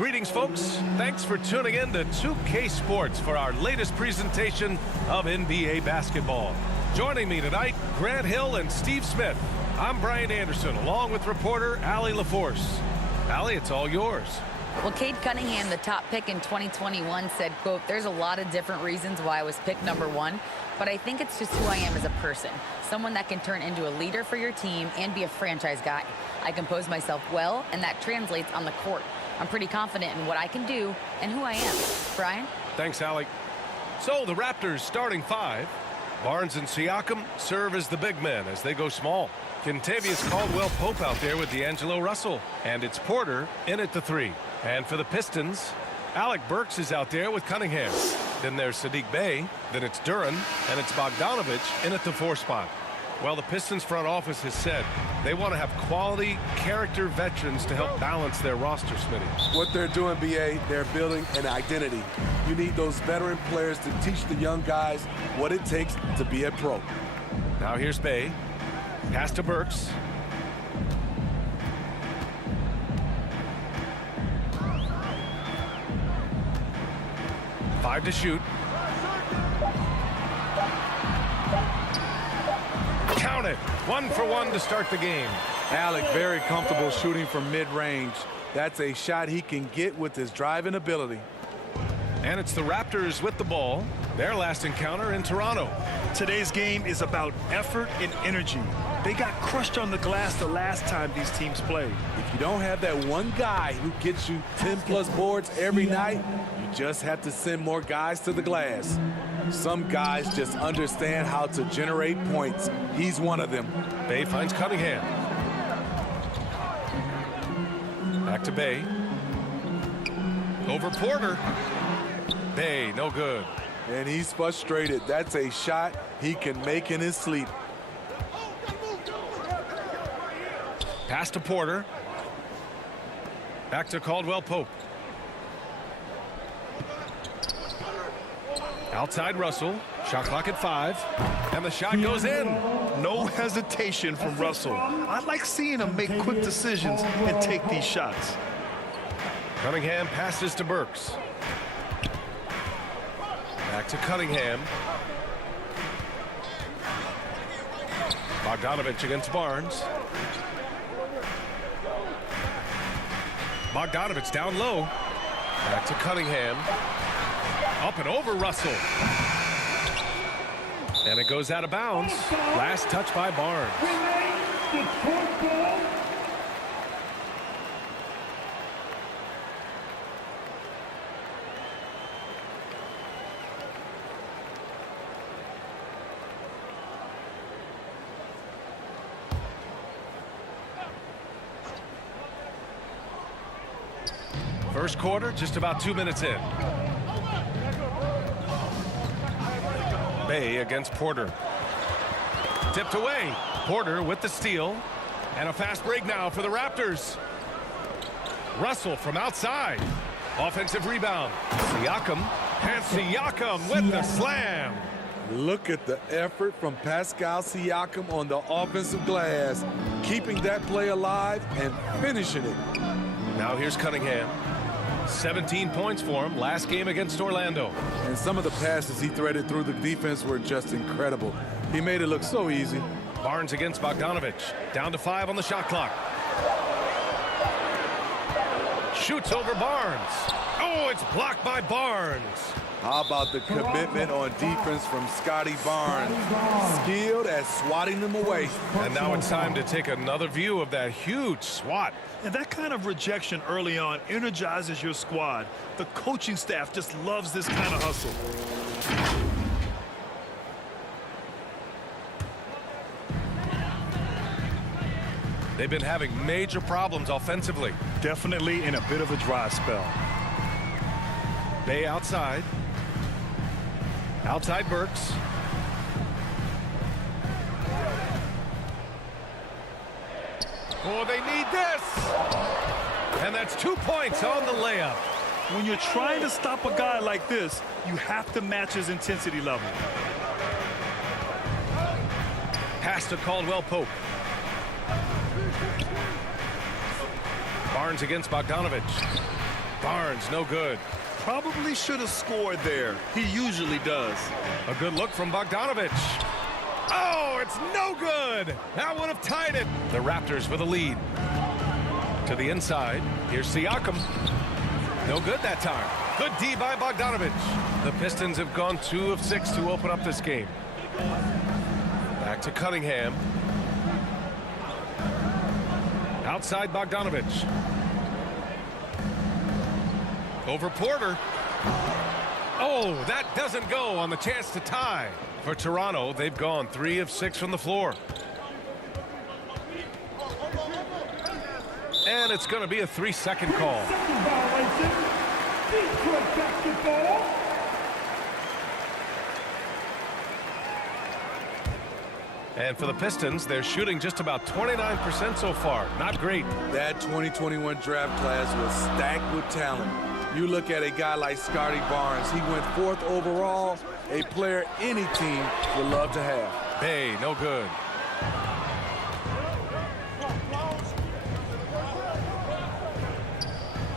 Greetings, folks. Thanks for tuning in to 2K Sports for our latest presentation of NBA basketball. Joining me tonight, Grant Hill and Steve Smith. I'm Brian Anderson, along with reporter Allie LaForce. Allie, it's all yours. Well, Cade Cunningham, the top pick in 2021, said, quote, "There's a lot of different reasons why I was picked #1, but I think it's just who I am as a person. Someone that can turn into a leader for your team and be a franchise guy. I compose myself well, and that translates on the court. I'm pretty confident in what I can do and who I am." Brian? Thanks, Allie. So, the Raptors starting 5. Barnes and Siakam serve as the big men as they go small. Kentavious Caldwell-Pope out there with D'Angelo Russell. And it's Porter in at the 3. And for the Pistons, Alec Burks is out there with Cunningham. Then there's Saddiq Bey. Then it's Duren. And it's Bogdanovich in at the 4 spot. Well, the Pistons front office has said they want to have quality character veterans to help balance their roster, Smitty. What they're doing, BA, they're building an identity. You need those veteran players to teach the young guys what it takes to be a pro. Now here's Bey. Pass to Burks. Five to shoot. Count it. 1 for 1 to start the game. Alec very comfortable shooting from mid-range. That's a shot he can get with his driving ability. And it's the Raptors with the ball. Their last encounter in Toronto. Today's game is about effort and energy. They got crushed on the glass the last time these teams played. If you don't have that one guy who gets you 10+ boards every night, you just have to send more guys to the glass. Some guys just understand how to generate points. He's one of them. Bey finds Cunningham. Back to Bey. Over Porter. Bey, no good. And he's frustrated. That's a shot he can make in his sleep. Pass to Porter. Back to Caldwell-Pope. Outside Russell. Shot clock at 5. And the shot goes in. No hesitation from Russell. I like seeing him make quick decisions and take these shots. Cunningham passes to Burks. Back to Cunningham. Bogdanovich against Barnes. Bogdanovich down low. Back to Cunningham. Up and over Russell. And it goes out of bounds. Last touch by Barnes. First quarter, just about 2 minutes in. Bey against Porter. Tipped away. Porter with the steal. And a fast break now for the Raptors. Russell from outside. Offensive rebound. Siakam. And Siakam with the slam. Look at the effort from Pascal Siakam on the offensive glass. Keeping that play alive and finishing it. Now here's Cunningham. 17 points for him last game against Orlando. And some of the passes he threaded through the defense were just incredible. He made it look so easy. Barnes against Bogdanovich. Down to 5 on the shot clock. Shoots over Barnes. Oh, it's blocked by Barnes. How about the commitment on defense from Scotty Barnes? Skilled at swatting them away. And now it's time to take another view of that huge swat. And that kind of rejection early on energizes your squad. The coaching staff just loves this kind of hustle. They've been having major problems offensively. Definitely in a bit of a dry spell. Bey outside. Outside Burks. Oh, they need this. And that's 2 points on the layup. When you're trying to stop a guy like this, you have to match his intensity level. Pass to Caldwell-Pope. Barnes against Bogdanovich. Barnes, no good. Probably should have scored there. He usually does. A good look from Bogdanovich. Oh, it's no good. That would have tied it. The Raptors with a lead. To the inside. Here's Siakam. No good that time. Good D by Bogdanovich. The Pistons have gone 2 of 6 to open up this game. Back to Cunningham. Outside Bogdanovich. Over Porter. Oh, that doesn't go on the chance to tie. For Toronto, they've gone 3 of 6 from the floor. And it's going to be a 3-second call. Second violation. Detroit basketball. And for the Pistons, they're shooting just about 29% so far. Not great. That 2021 draft class was stacked with talent. You look at a guy like Scotty Barnes. He went 4th overall, a player any team would love to have. Hey, no good.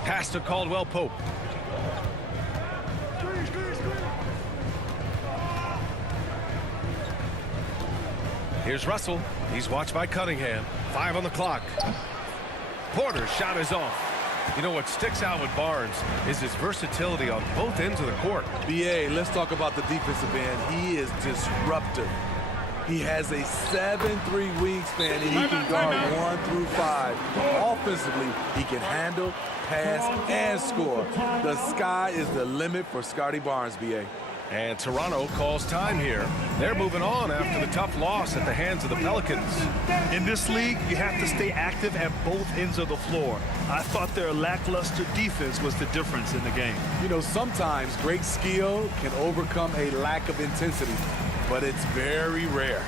Pass to Caldwell-Pope. Here's Russell. He's watched by Cunningham. 5 on the clock. Porter's shot is off. You know what sticks out with Barnes is his versatility on both ends of the court. BA, let's talk about the defensive end. He is disruptive. He has a 7'3" wingspan and he can guard 1 through 5. Offensively, he can handle, pass, and score. The sky is the limit for Scotty Barnes, BA. And Toronto calls time here. They're moving on after the tough loss at the hands of the Pelicans. In this league, you have to stay active at both ends of the floor. I thought their lackluster defense was the difference in the game. You know, sometimes great skill can overcome a lack of intensity, but it's very rare.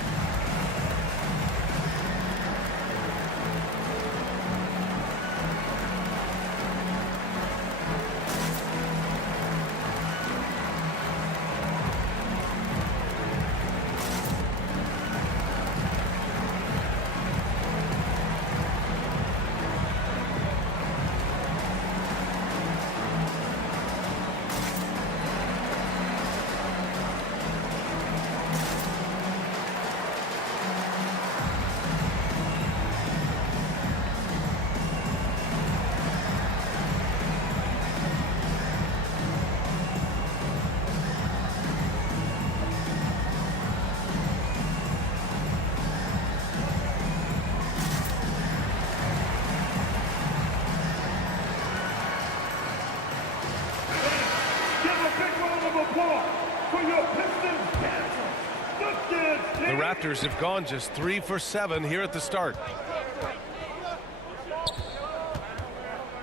The Raptors have gone just 3 for 7 here at the start.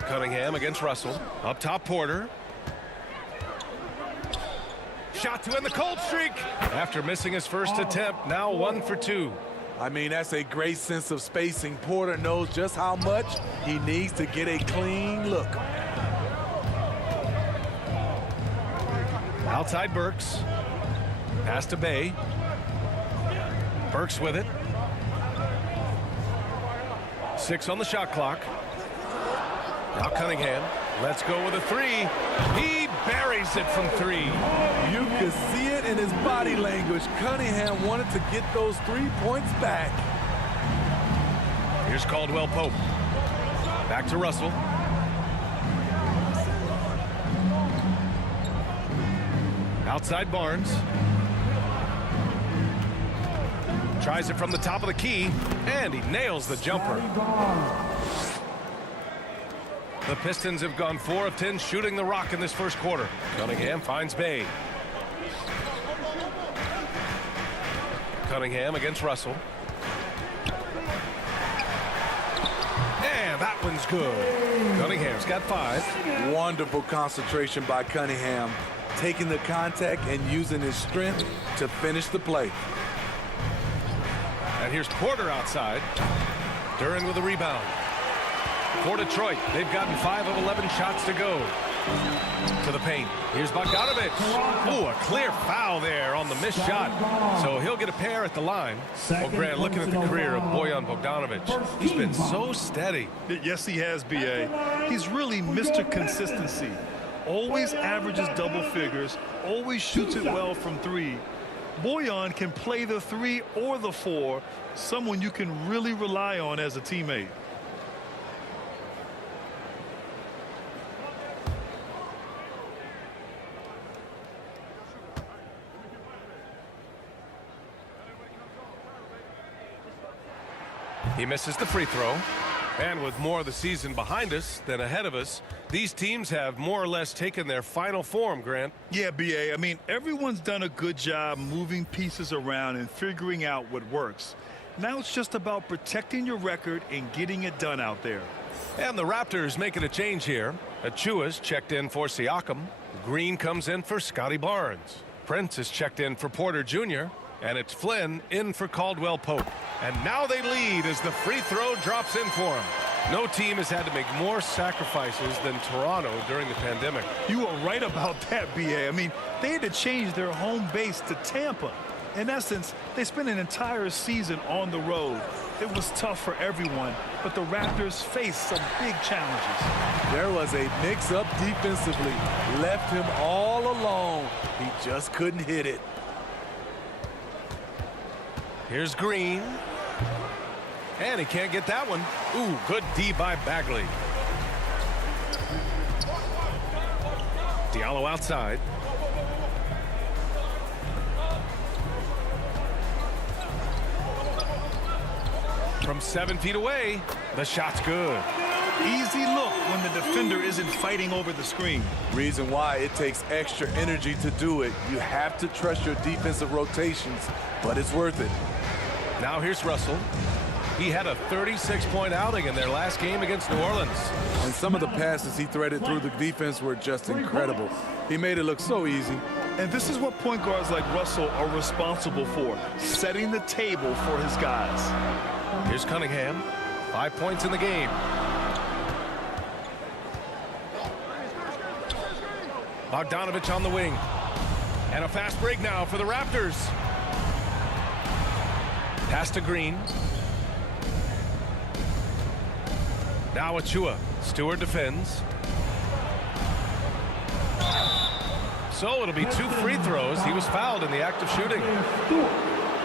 Cunningham against Russell. Up top, Porter. Shot to end the cold streak. After missing his first attempt, now 1 for 2. I mean, that's a great sense of spacing. Porter knows just how much he needs to get a clean look. Outside Burks. Pass to Bay. Burks with it. 6 on the shot clock. Now Cunningham. Let's go with a 3. He buries it from 3. You could see it in his body language. Cunningham wanted to get those 3 points back. Here's Caldwell-Pope. Back to Russell. Outside Barnes. Tries it from the top of the key, and he nails the jumper. The Pistons have gone 4 of 10 shooting the rock in this first quarter. Cunningham finds Bay. Cunningham against Russell. And that one's good. Cunningham's got 5. Wonderful concentration by Cunningham, taking the contact and using his strength to finish the play. And here's Porter outside. Duren with a rebound. For Detroit, they've gotten 5 of 11 shots to go. To the paint. Here's Bogdanovich. Oh, a clear foul there on the missed shot. So he'll get a pair at the line. Well, Grant, looking at the career of Bojan Bogdanovic, he's been so steady. Yes, he has, B.A. he's really Mr. Consistency. Always averages double figures, always shoots it well from three. Bojan can play the 3 or the 4, someone you can really rely on as a teammate. He misses the free throw. And with more of the season behind us than ahead of us, these teams have more or less taken their final form, Grant. Yeah, B.A. I mean, everyone's done a good job moving pieces around and figuring out what works. Now it's just about protecting your record and getting it done out there. And the Raptors making a change here. Achua's checked in for Siakam. Green comes in for Scotty Barnes. Prince is checked in for Porter Jr. And it's Flynn in for Caldwell-Pope. And now they lead as the free throw drops in for him. No team has had to make more sacrifices than Toronto during the pandemic. You are right about that, B.A. I mean, they had to change their home base to Tampa. In essence, they spent an entire season on the road. It was tough for everyone, but the Raptors faced some big challenges. There was a mix-up defensively. Left him all alone. He just couldn't hit it. Here's Green. And he can't get that one. Ooh, good D by Bagley. Diallo outside. From 7 feet away, the shot's good. Easy look when the defender isn't fighting over the screen. Reason why it takes extra energy to do it. You have to trust your defensive rotations, but it's worth it. Now here's Russell. He had a 36-point outing in their last game against New Orleans. And some of the passes he threaded through the defense were just incredible. He made it look so easy. And this is what point guards like Russell are responsible for, setting the table for his guys. Here's Cunningham. 5 points in the game. Bogdanovich on the wing. And a fast break now for the Raptors. Pass to Green. Now Achua. Stewart defends. So it'll be 2 free throws. He was fouled in the act of shooting.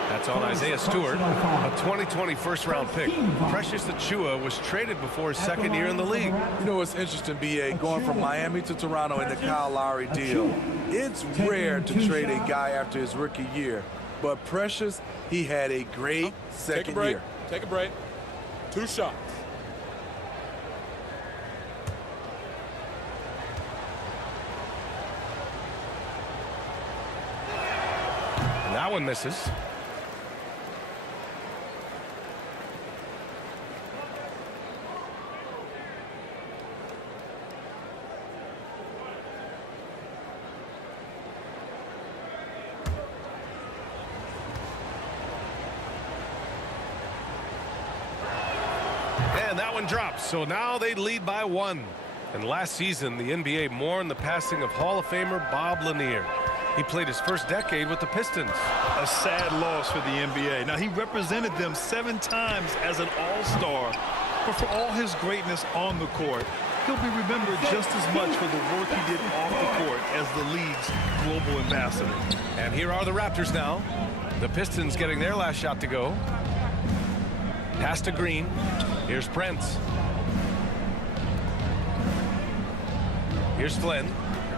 That's on Isaiah Stewart, a 2020 first-round pick. Precious Achua was traded before his second year in the league. You know what's interesting, B.A., going from Miami to Toronto in the Kyle Lowry deal. It's rare to trade a guy after his rookie year. But Precious, he had a great second year. Take a break. 2 shots. And that one misses. And that one drops. So now they lead by 1. And last season, the NBA mourned the passing of Hall of Famer Bob Lanier. He played his first decade with the Pistons. A sad loss for the NBA. Now, he represented them 7 times as an all-star, but for all his greatness on the court, he'll be remembered just as much for the work he did off the court as the league's global ambassador. And here are the Raptors now. The Pistons getting their last shot to go. Pass to Green. Here's Prince. Here's Flynn.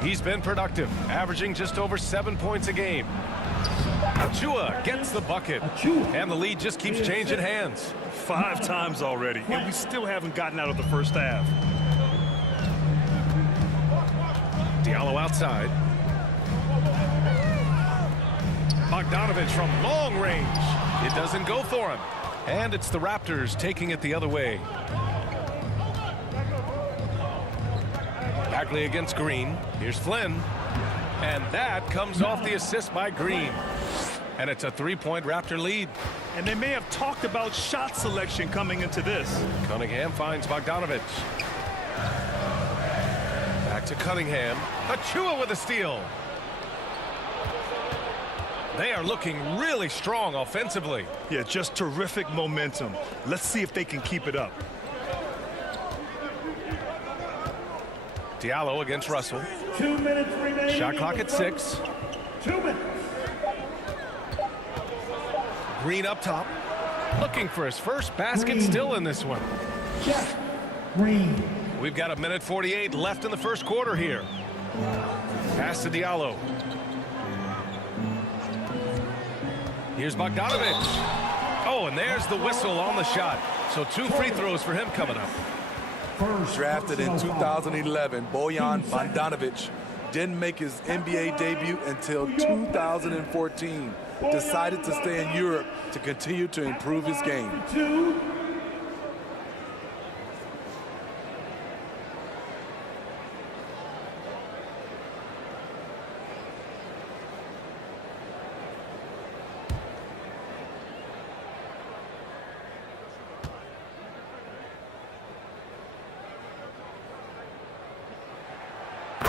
He's been productive, averaging just over 7 points a game. Achua gets the bucket, and the lead just keeps changing hands. 5 times already, and we still haven't gotten out of the first half. Diallo outside. Bogdanovich from long range. It doesn't go for him. And it's the Raptors taking it the other way. Bagley against Green. Here's Flynn. And that comes off the assist by Green. And it's a 3-point Raptor lead. And they may have talked about shot selection coming into this. Cunningham finds Bogdanovich. Back to Cunningham. Achua with a steal. They are looking really strong offensively. Yeah, just terrific momentum. Let's see if they can keep it up. Diallo against Russell. 2 minutes remaining. Shot clock at 6. 2 minutes. Green up top. Looking for his first basket still in this one. Jeff Green. We've got 1:48 left in the first quarter here. Pass to Diallo. Here's Bogdanovic. Oh, and there's the whistle on the shot. So 2 free throws for him coming up. Drafted in 2011, Bojan Bogdanovic didn't make his NBA debut until 2014. Decided to stay in Europe to continue to improve his game. 2.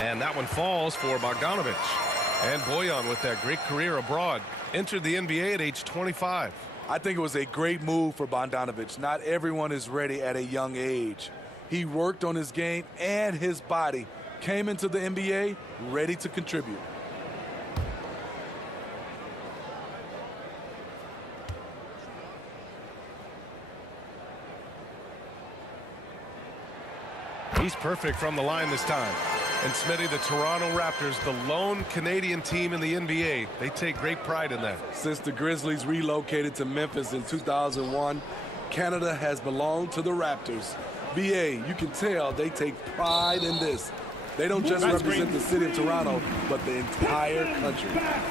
And that one falls for Bogdanovic. And Bojan, with that great career abroad, entered the NBA at age 25. I think it was a great move for Bogdanovic. Not everyone is ready at a young age. He worked on his game and his body, came into the NBA ready to contribute. He's perfect from the line this time. And Smitty, the Toronto Raptors, the lone Canadian team in the NBA, they take great pride in that. Since the Grizzlies relocated to Memphis in 2001, Canada has belonged to the Raptors. VA, you can tell they take pride in this. They don't just represent the city of Toronto, but the entire country.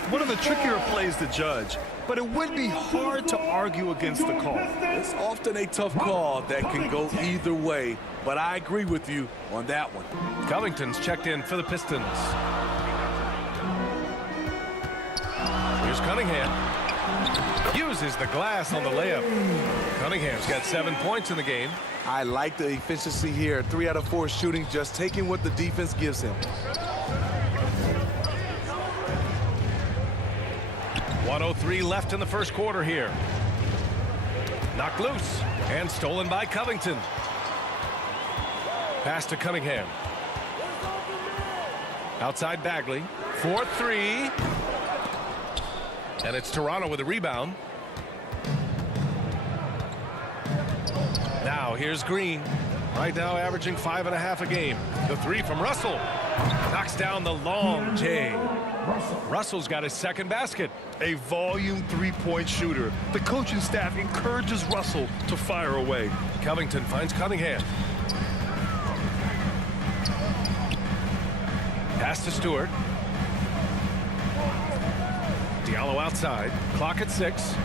One of the trickier plays to judge, but it would be hard to argue against the call. It's often a tough call that can go either way, but I agree with you on that one. Covington's checked in for the Pistons. Here's Cunningham. Uses the glass on the layup. Cunningham's got 7 points in the game. I like the efficiency here. 3 out of 4 shooting, just taking what the defense gives him. 1:03 left in the first quarter here. Knocked loose and stolen by Covington. Pass to Cunningham. Outside Bagley. 4-3. And it's Toronto with a rebound. Now here's Green. Right now averaging 5.5 a game. The 3 from Russell. Knocks down the long J. Russell's got his second basket. A volume 3-point shooter. The coaching staff encourages Russell to fire away. Covington finds Cunningham. Pass to Stewart. Diallo outside. Clock at 6.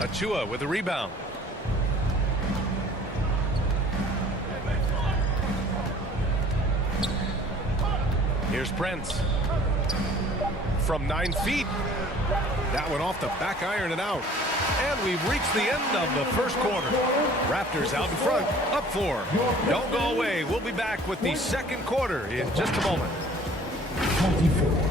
Achua with the rebound. Here's Prince. From 9 feet. That one off the back iron and out. And we've reached the end of the first quarter. Raptors out in front, up 4. Don't go away. We'll be back with the second quarter in just a moment. 24.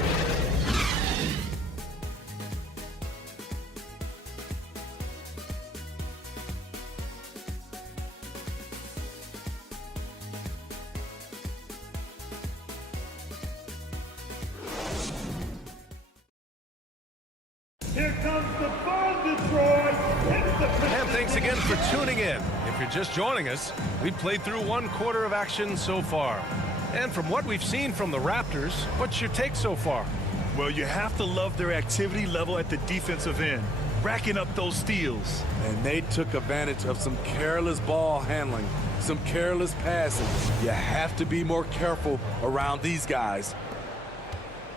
Here comes the fun, Detroit. And thanks again for tuning in. If you're just joining us, we've played through 1 quarter of action so far. And from what we've seen from the Raptors, what's your take so far? Well, you have to love their activity level at the defensive end, racking up those steals. And they took advantage of some careless ball handling, some careless passing. You have to be more careful around these guys.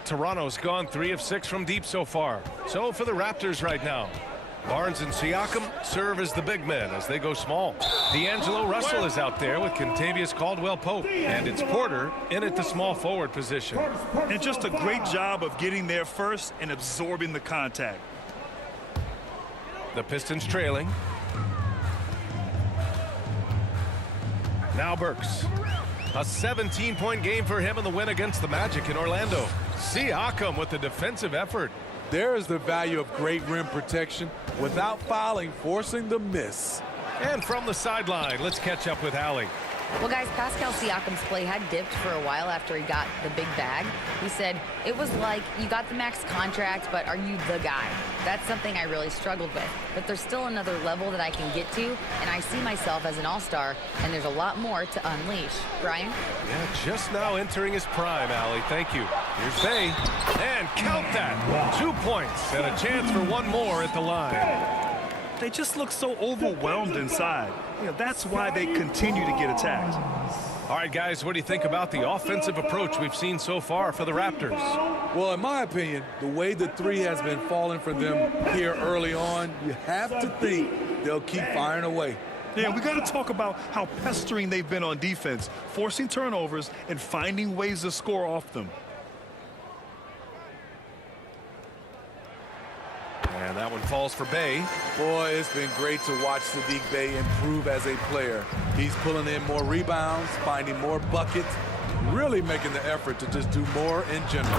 Toronto's gone 3 of 6 from deep so far. So for the Raptors right now, Barnes and Siakam serve as the big men as they go small. D'Angelo Russell is out there with Contavious Caldwell-Pope, and it's Porter in at the small forward position. And just a great job of getting there first and absorbing the contact. The Pistons trailing. Now Burks. A 17-point game for him in the win against the Magic in Orlando. Siakam with the defensive effort. There is the value of great rim protection without fouling, forcing the miss. And from the sideline, let's catch up with Allie. Well, guys, Pascal Siakam's play had dipped for a while after he got the big bag. He said, it was like, you got the max contract, but are you the guy? That's something I really struggled with. But there's still another level that I can get to, and I see myself as an all-star, and there's a lot more to unleash. Brian? Yeah, just now entering his prime, Allie. Thank you. Here's Bay. And count that. 2 points and a chance for one more at the line. They just look so overwhelmed inside. You know, that's why they continue to get attacked. All right, guys, what do you think about the offensive approach we've seen so far for the Raptors? Well, in my opinion, the way the three has been falling for them here early on, you have to think they'll keep firing away. Yeah, we got to talk about how pestering they've been on defense, forcing turnovers and finding ways to score off them. And that one falls for Bay. Boy, it's been great to watch Saddiq Bey improve as a player. He's pulling in more rebounds, finding more buckets, really making the effort to just do more in general.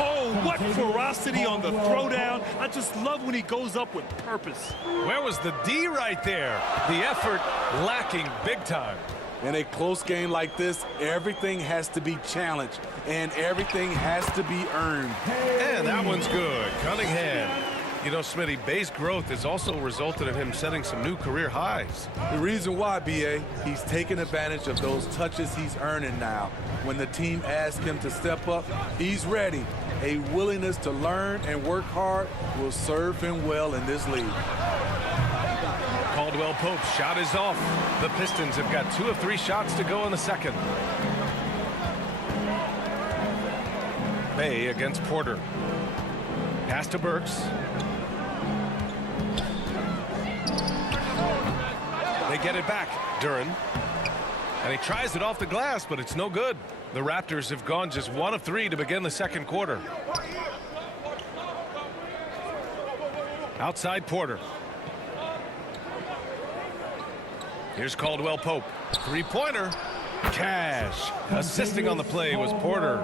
Oh, what ferocity on the throwdown. I just love when he goes up with purpose. Where was the D right there? The effort lacking big time. In a close game like this, everything has to be challenged, and everything has to be earned. And that one's good. Cunningham. You know, Smitty, Bay's growth has also resulted in him setting some new career highs. The reason why, B.A., he's taking advantage of those touches he's earning now. When the team asks him to step up, he's ready. A willingness to learn and work hard will serve him well in this league. Caldwell-Pope's shot is off. The Pistons have got 2 of 3 shots to go in the second. Bay against Porter. Pass to Burks. They get it back. Duren. And he tries it off the glass, but it's no good. The Raptors have gone just 1 of 3 to begin the second quarter. Outside Porter. Here's Caldwell-Pope. 3-pointer. Cash. Assisting on the play was Porter.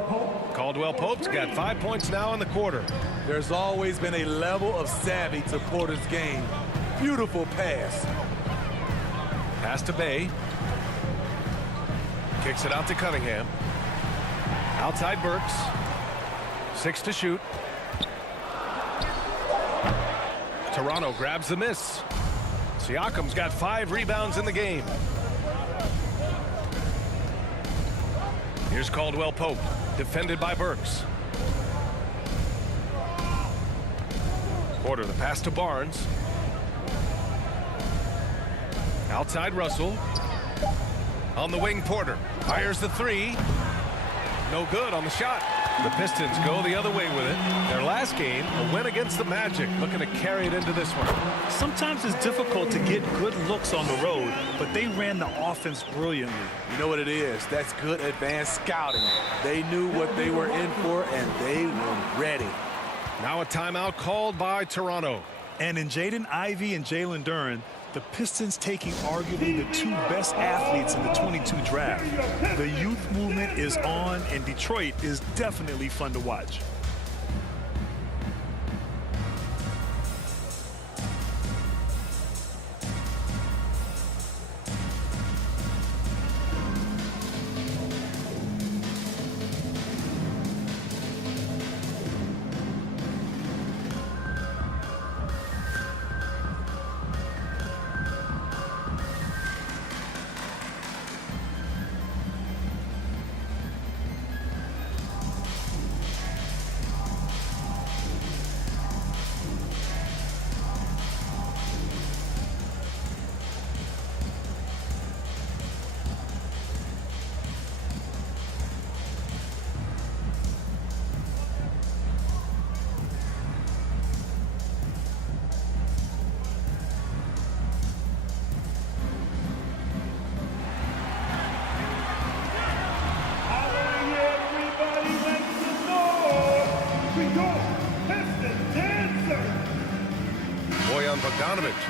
Caldwell-Pope's got 5 points now in the quarter. There's always been a level of savvy to Porter's game. Beautiful pass. Pass to Bay. Kicks it out to Cunningham. Outside Burks. 6 to shoot. Toronto grabs the miss. Siakam's got 5 rebounds in the game. Here's Caldwell-Pope, defended by Burks. Porter, the pass to Barnes. Outside Russell. On the wing, Porter fires the 3. No good on the shot. The Pistons go the other way with it. Their last game, a win against the Magic, looking to carry it into this one. Sometimes it's difficult to get good looks on the road, but they ran the offense brilliantly. You know what it is? That's good advanced scouting. They knew what they were in for, and they were ready. Now a timeout called by Toronto. And in Jaden Ivey and Jalen Duren, the Pistons taking arguably the 2 best athletes in the 22 draft. The youth movement is on, and Detroit is definitely fun to watch.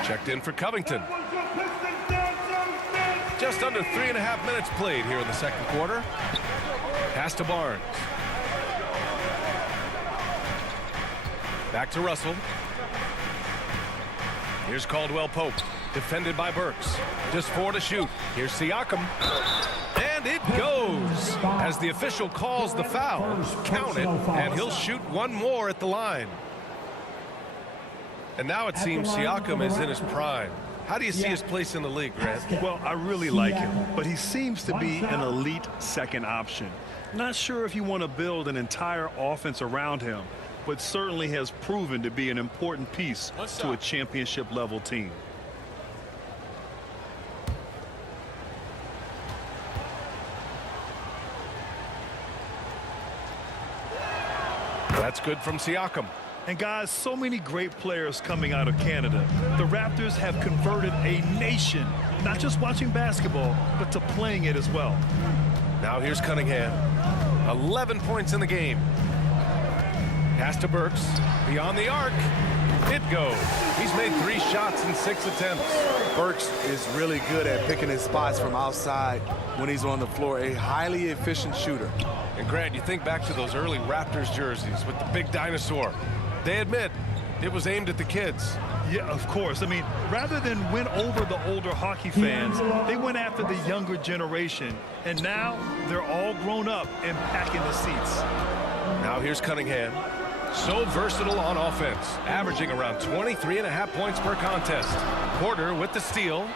Checked in for Covington. Just under 3.5 minutes played here in the second quarter. Pass to Barnes. Back to Russell. Here's Caldwell-Pope. defended by Burks. Just 4 to shoot. Here's Siakam. And it goes. As the official calls the foul, count it, and he'll shoot one more at the line. And now it seems Siakam is in his prime. How do you see his place in the league, Grant? Well, I really like him, but he seems to be an elite second option. Not sure if you want to build an entire offense around him, but certainly has proven to be an important piece to a championship-level team. That's good from Siakam. And guys, so many great players coming out of Canada. The Raptors have converted a nation, not just watching basketball, but to playing it as well. Now here's Cunningham. 11 points in the game. Pass to Burks. Beyond the arc. It goes. He's made 3 shots in 6 attempts. Burks is really good at picking his spots from outside when he's on the floor. A highly efficient shooter. And Grant, you think back to those early Raptors jerseys with the big dinosaur. They admit it was aimed at the kids. Yeah, of course. I mean, rather than win over the older hockey fans, they went after the younger generation. And now they're all grown up and packing the seats. Now here's Cunningham. So versatile on offense, averaging around 23.5 points per contest. Porter with the steal.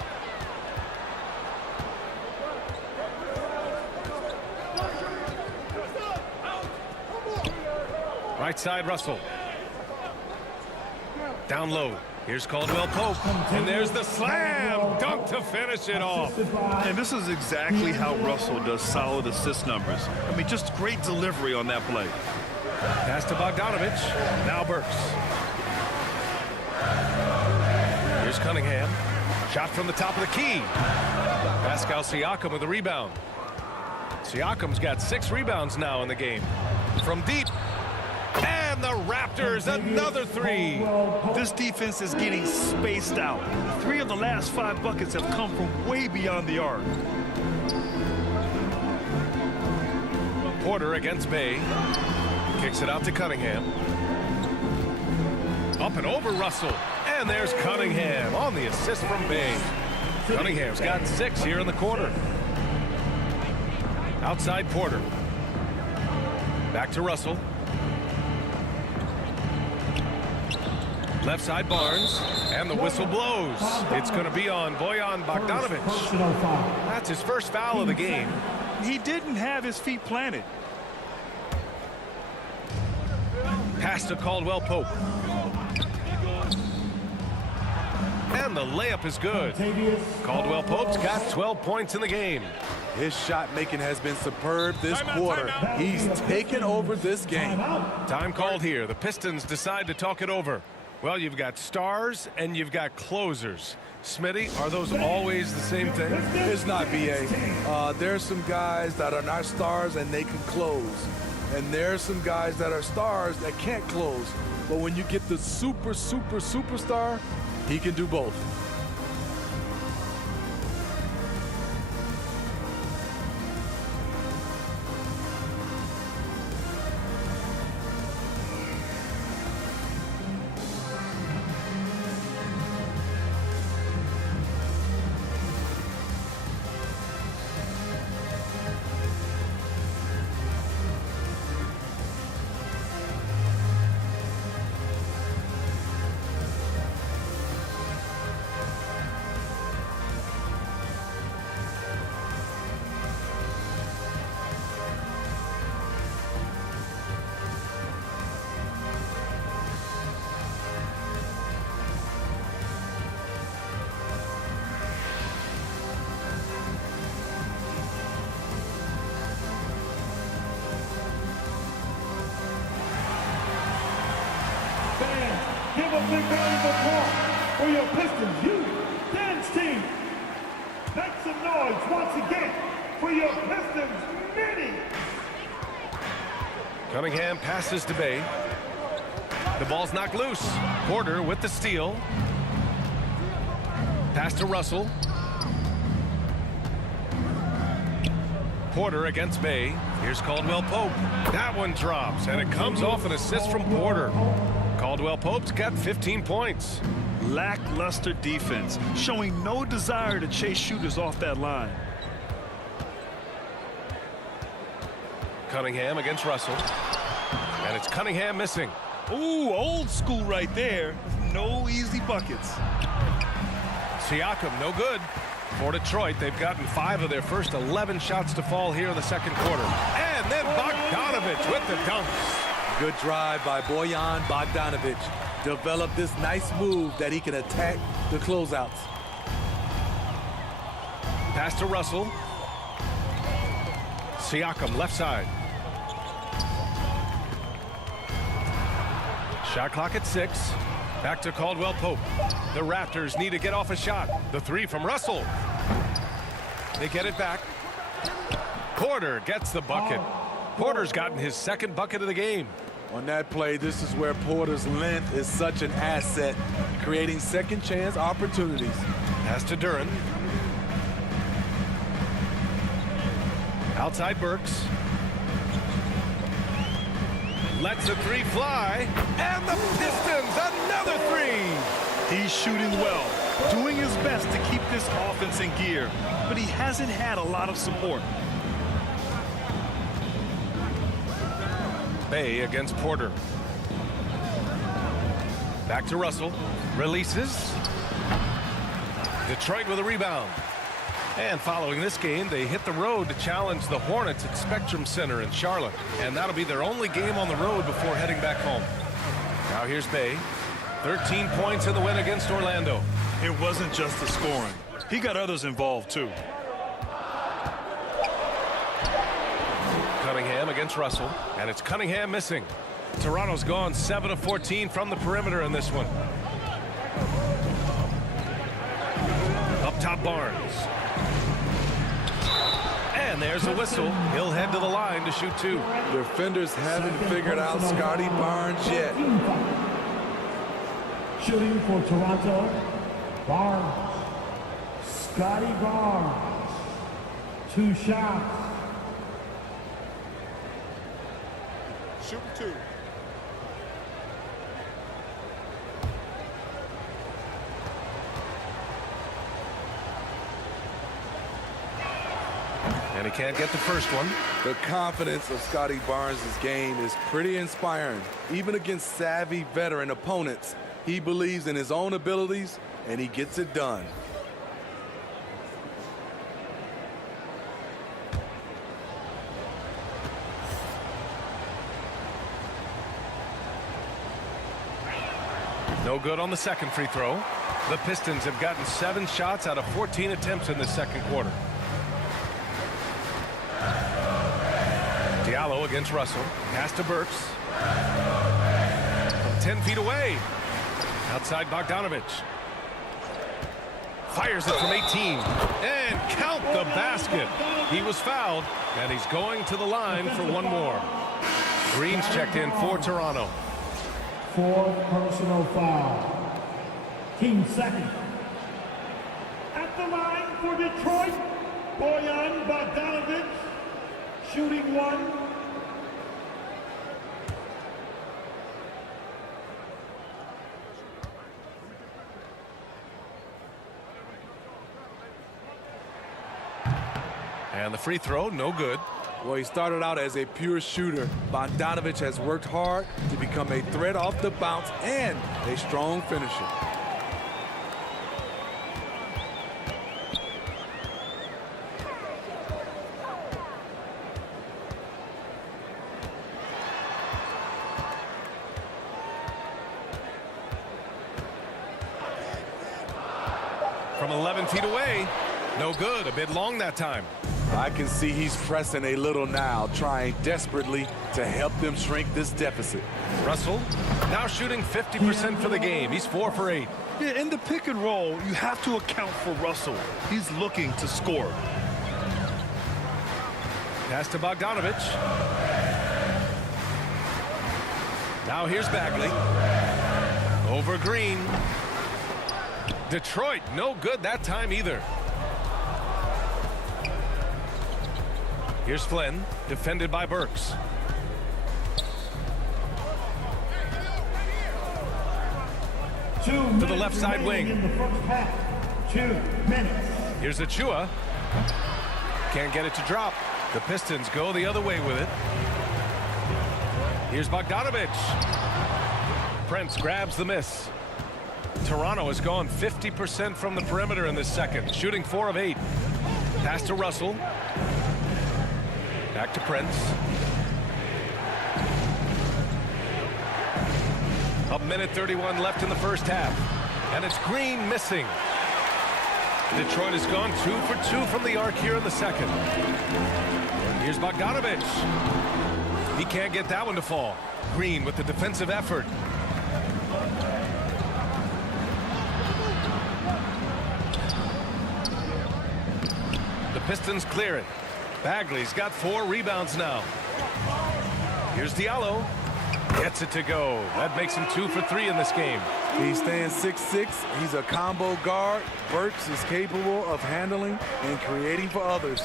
Right side, Russell. Down low. Here's Caldwell-Pope. And there's the slam dunk to finish it off. And this is exactly how Russell does solid assist numbers. I mean, just great delivery on that play. Pass to Bogdanovich. Now Burks. Here's Cunningham. Shot from the top of the key. Pascal Siakam with the rebound. Siakam's got 6 rebounds now in the game. From deep. And the Raptors, another 3. This defense is getting spaced out. 3 of the last 5 buckets have come from way beyond the arc. Porter against Bay. Kicks it out to Cunningham. Up and over Russell. And there's Cunningham on the assist from Bay. Cunningham's got 6 here in the quarter. Outside Porter. Back to Russell. Left side Barnes, and the whistle blows. It's going to be on Bojan Bogdanovich. That's his first foul of the game. He didn't have his feet planted. Pass to Caldwell-Pope. And the layup is good. Caldwell-Pope's got 12 points in the game. His shot making has been superb this quarter. He's taken over this game. Time called here. The Pistons decide to talk it over. Well, you've got stars and you've got closers. Smitty, are those always the same thing? It's not, B.A. There's some guys that are not stars and they can close. And there's some guys that are stars that can't close. But when you get the superstar, he can do both. Give a big round of applause for your Pistons youth dance team. Make some noise once again for your Pistons mini. Cunningham passes to Bay. The ball's knocked loose. Porter with the steal. Pass to Russell. Porter against Bay. Here's Caldwell-Pope. That one drops, and it comes off an assist from Porter. Caldwell-Pope's got 15 points. Lackluster defense, showing no desire to chase shooters off that line. Cunningham against Russell. And it's Cunningham missing. Ooh, old school right there. No easy buckets. Siakam, no good. For Detroit, they've gotten 5 of their first 11 shots to fall here in the second quarter. And then Bogdanovich with the dunks. Good drive by Bojan Bogdanovich. Developed this nice move that he can attack the closeouts. Pass to Russell. Siakam, left side. Shot clock at 6. Back to Caldwell-Pope. The Raptors need to get off a shot. The 3 from Russell. They get it back. Porter gets the bucket. Porter's gotten his second bucket of the game. On that play, this is where Porter's length is such an asset, creating second chance opportunities. Pass to Duren. Outside Burks. Lets the 3 fly. And the Pistons, another 3. He's shooting well, doing his best to keep this offense in gear, but he hasn't had a lot of support. Bay against Porter. Back to Russell. Releases. Detroit with a rebound. And following this game, they hit the road to challenge the Hornets at Spectrum Center in Charlotte. And that'll be their only game on the road before heading back home. Now here's Bay. 13 points in the win against Orlando. It wasn't just the scoring. He got others involved, too. Cunningham against Russell. And it's Cunningham missing. Toronto's gone 7 of 14 from the perimeter in this one. Up top, Barnes. And there's a whistle. He'll head to the line to shoot 2. Defenders haven't figured out Scotty Barnes yet. Shooting for Toronto, Barnes. Scotty Barnes. 2 shots. Shoot 2. And he can't get the first one. The confidence of Scotty Barnes' game is pretty inspiring. Even against savvy veteran opponents, he believes in his own abilities, and he gets it done. No good on the second free throw. The Pistons have gotten 7 shots out of 14 attempts in the second quarter. Diallo against Russell. Pass to Burks. From 10 feet away. Outside Bogdanovich. Fires it from 18. And count the basket. He was fouled, and he's going to the line for one more. Green's checked in for Toronto. 4th personal foul. Team second. At the line for Detroit, Bojan Bogdanovich, shooting 1. And the free throw, no good. Well, he started out as a pure shooter. Bogdanovich has worked hard to become a threat off the bounce and a strong finisher. From 11 feet away, no good, a bit long that time. I can see he's pressing a little now, trying desperately to help them shrink this deficit. Russell now shooting 50% for the game. He's 4 for 8. Yeah, in the pick and roll, you have to account for Russell. He's looking to score. Pass to Bogdanovich. Now here's Bagley. Over Green. Detroit, no good that time either. Here's Flynn, defended by Burks. to the left side wing. In the first half, 2 minutes. Here's Achua. Can't get it to drop. The Pistons go the other way with it. Here's Bogdanovich. Prince grabs the miss. Toronto has gone 50% from the perimeter in this second, shooting 4 of 8. Pass to Russell. Back to Prince. A minute 31 left in the first half. And it's Green missing. Detroit has gone 2 for 2 from the arc here in the second. Here's Bogdanovich. He can't get that one to fall. Green with the defensive effort. The Pistons clear it. Bagley's got 4 rebounds now. Here's Diallo. Gets it to go. That makes him 2 for 3 in this game. He stands 6'6". He's a combo guard. Burks is capable of handling and creating for others.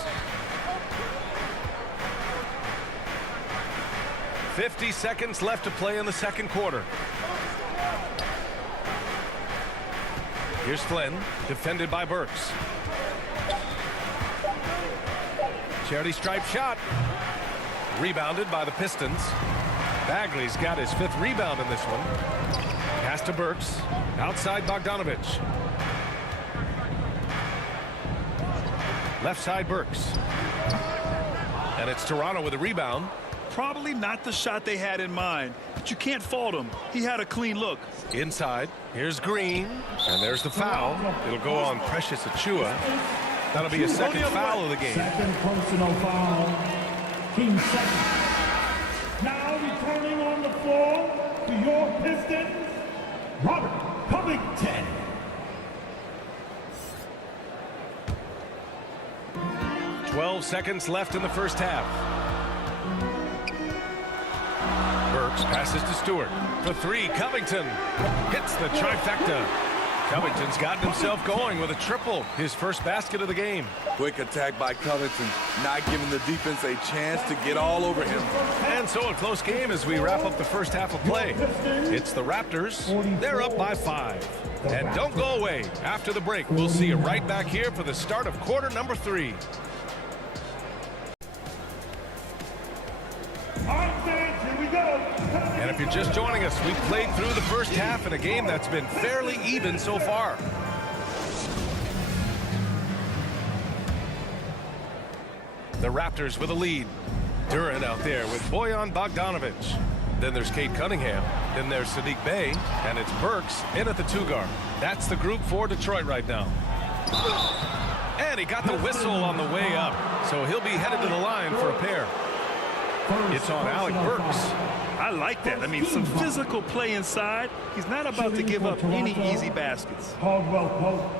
50 seconds left to play in the second quarter. Here's Flynn, defended by Burks. Charity stripe shot. Rebounded by the Pistons. Bagley's got his 5th rebound in this one. Pass to Burks. Outside Bogdanovich. Left side Burks. And it's Toronto with a rebound. Probably not the shot they had in mind, but you can't fault him. He had a clean look. Inside. Here's Green. And there's the foul. It'll go on Precious Achua. That'll be a second foul of the game. Second personal foul. Team second. Now returning on the floor to your Pistons, Robert Covington. "12 seconds left in the first half. Burks passes to Stewart. For 3, Covington hits the trifecta. Covington's gotten himself going with a triple, his first basket of the game. Quick attack by Covington, not giving the defense a chance to get all over him. And so a close game as we wrap up the first half of play. It's the Raptors. They're up by 5. And don't go away. After the break, we'll see you right back here for the start of quarter number 3. All right, fans, here we go. And if you're just joining us, we've played through the first half in a game that's been fairly even so far. The Raptors with a lead. Duran out there with Bojan Bogdanovich. Then there's Kate Cunningham. Then there's Sadiq Bey. And it's Burks in at the 2 guard. That's the group for Detroit right now. And he got the whistle on the way up. So he'll be headed to the line for a pair. It's on Alec Burks. I like that. I mean, some physical play inside. He's not about to give up any easy baskets. Caldwell-Pope.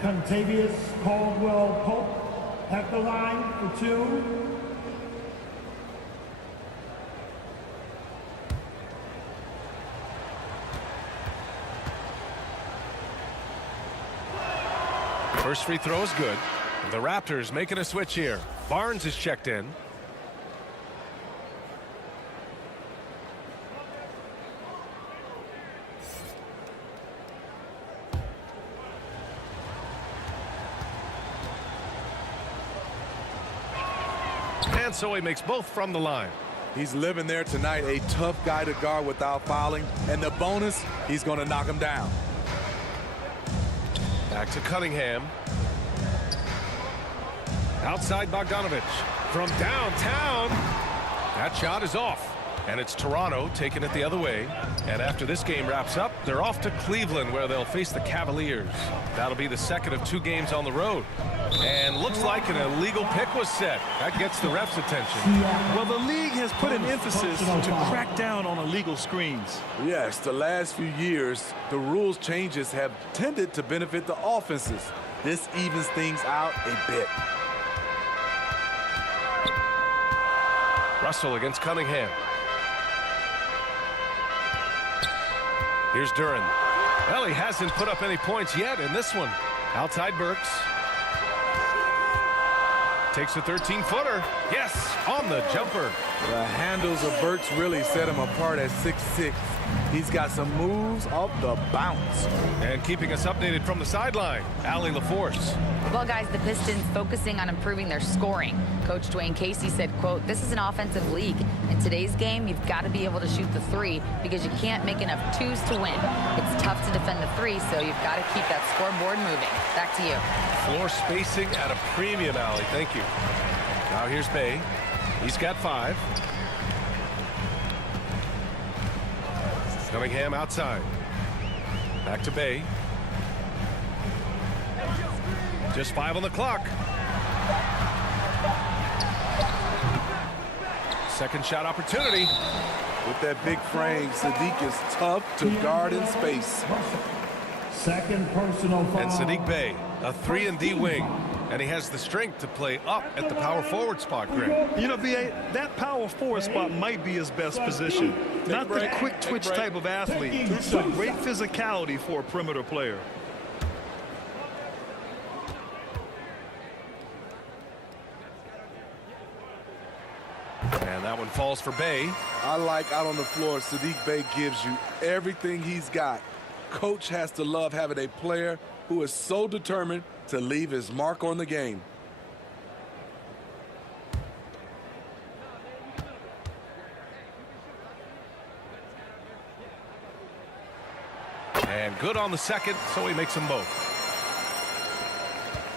Contavious Caldwell-Pope at the line for 2. First free throw is good. The Raptors making a switch here. Barnes is checked in. And so he makes both from the line. He's living there tonight, a tough guy to guard without fouling. And the bonus, he's going to knock him down. Back to Cunningham. Outside Bogdanovich. From downtown. That shot is off. And it's Toronto taking it the other way. And after this game wraps up, they're off to Cleveland where they'll face the Cavaliers. That'll be the second of 2 games on the road. And looks like an illegal pick was set. That gets the ref's attention. Well, the league has put an emphasis to crack down on illegal screens. Yes, the last few years, the rules changes have tended to benefit the offenses. This evens things out a bit. Russell against Cunningham. Here's Duran. Well, he hasn't put up any points yet in this one. Outside Burks. Takes a 13-footer. Yes, on the jumper. The handles of Burks really set him apart at 6'6". He's got some moves off the bounce. And keeping us updated from the sideline, Allie LaForce. Well, guys, the Pistons focusing on improving their scoring. Coach Dwayne Casey said, quote, "This is an offensive league. In today's game, you've got to be able to shoot the three because you can't make enough twos to win. It's tough to defend the three, so you've got to keep that scoreboard moving." Back to you. Floor spacing at a premium, Allie. Thank you. Now here's Bay. He's got 5. Cunningham outside. Back to Bay. Just 5 on the clock. Second shot opportunity. With that big frame, Sadiq is tough to guard in space. Second personal foul. And Sadiq Bey, a 3-and-D wing. And he has the strength to play up at the power forward spot, Greg. You know, B.A., that power forward spot might be his best position. Not the quick twitch type of athlete, but great physicality for a perimeter player. And that one falls for Bey. I like out on the floor, Sadiq Bey gives you everything he's got. Coach has to love having a player who is so determined to leave his mark on the game. And good on the second, so he makes them both.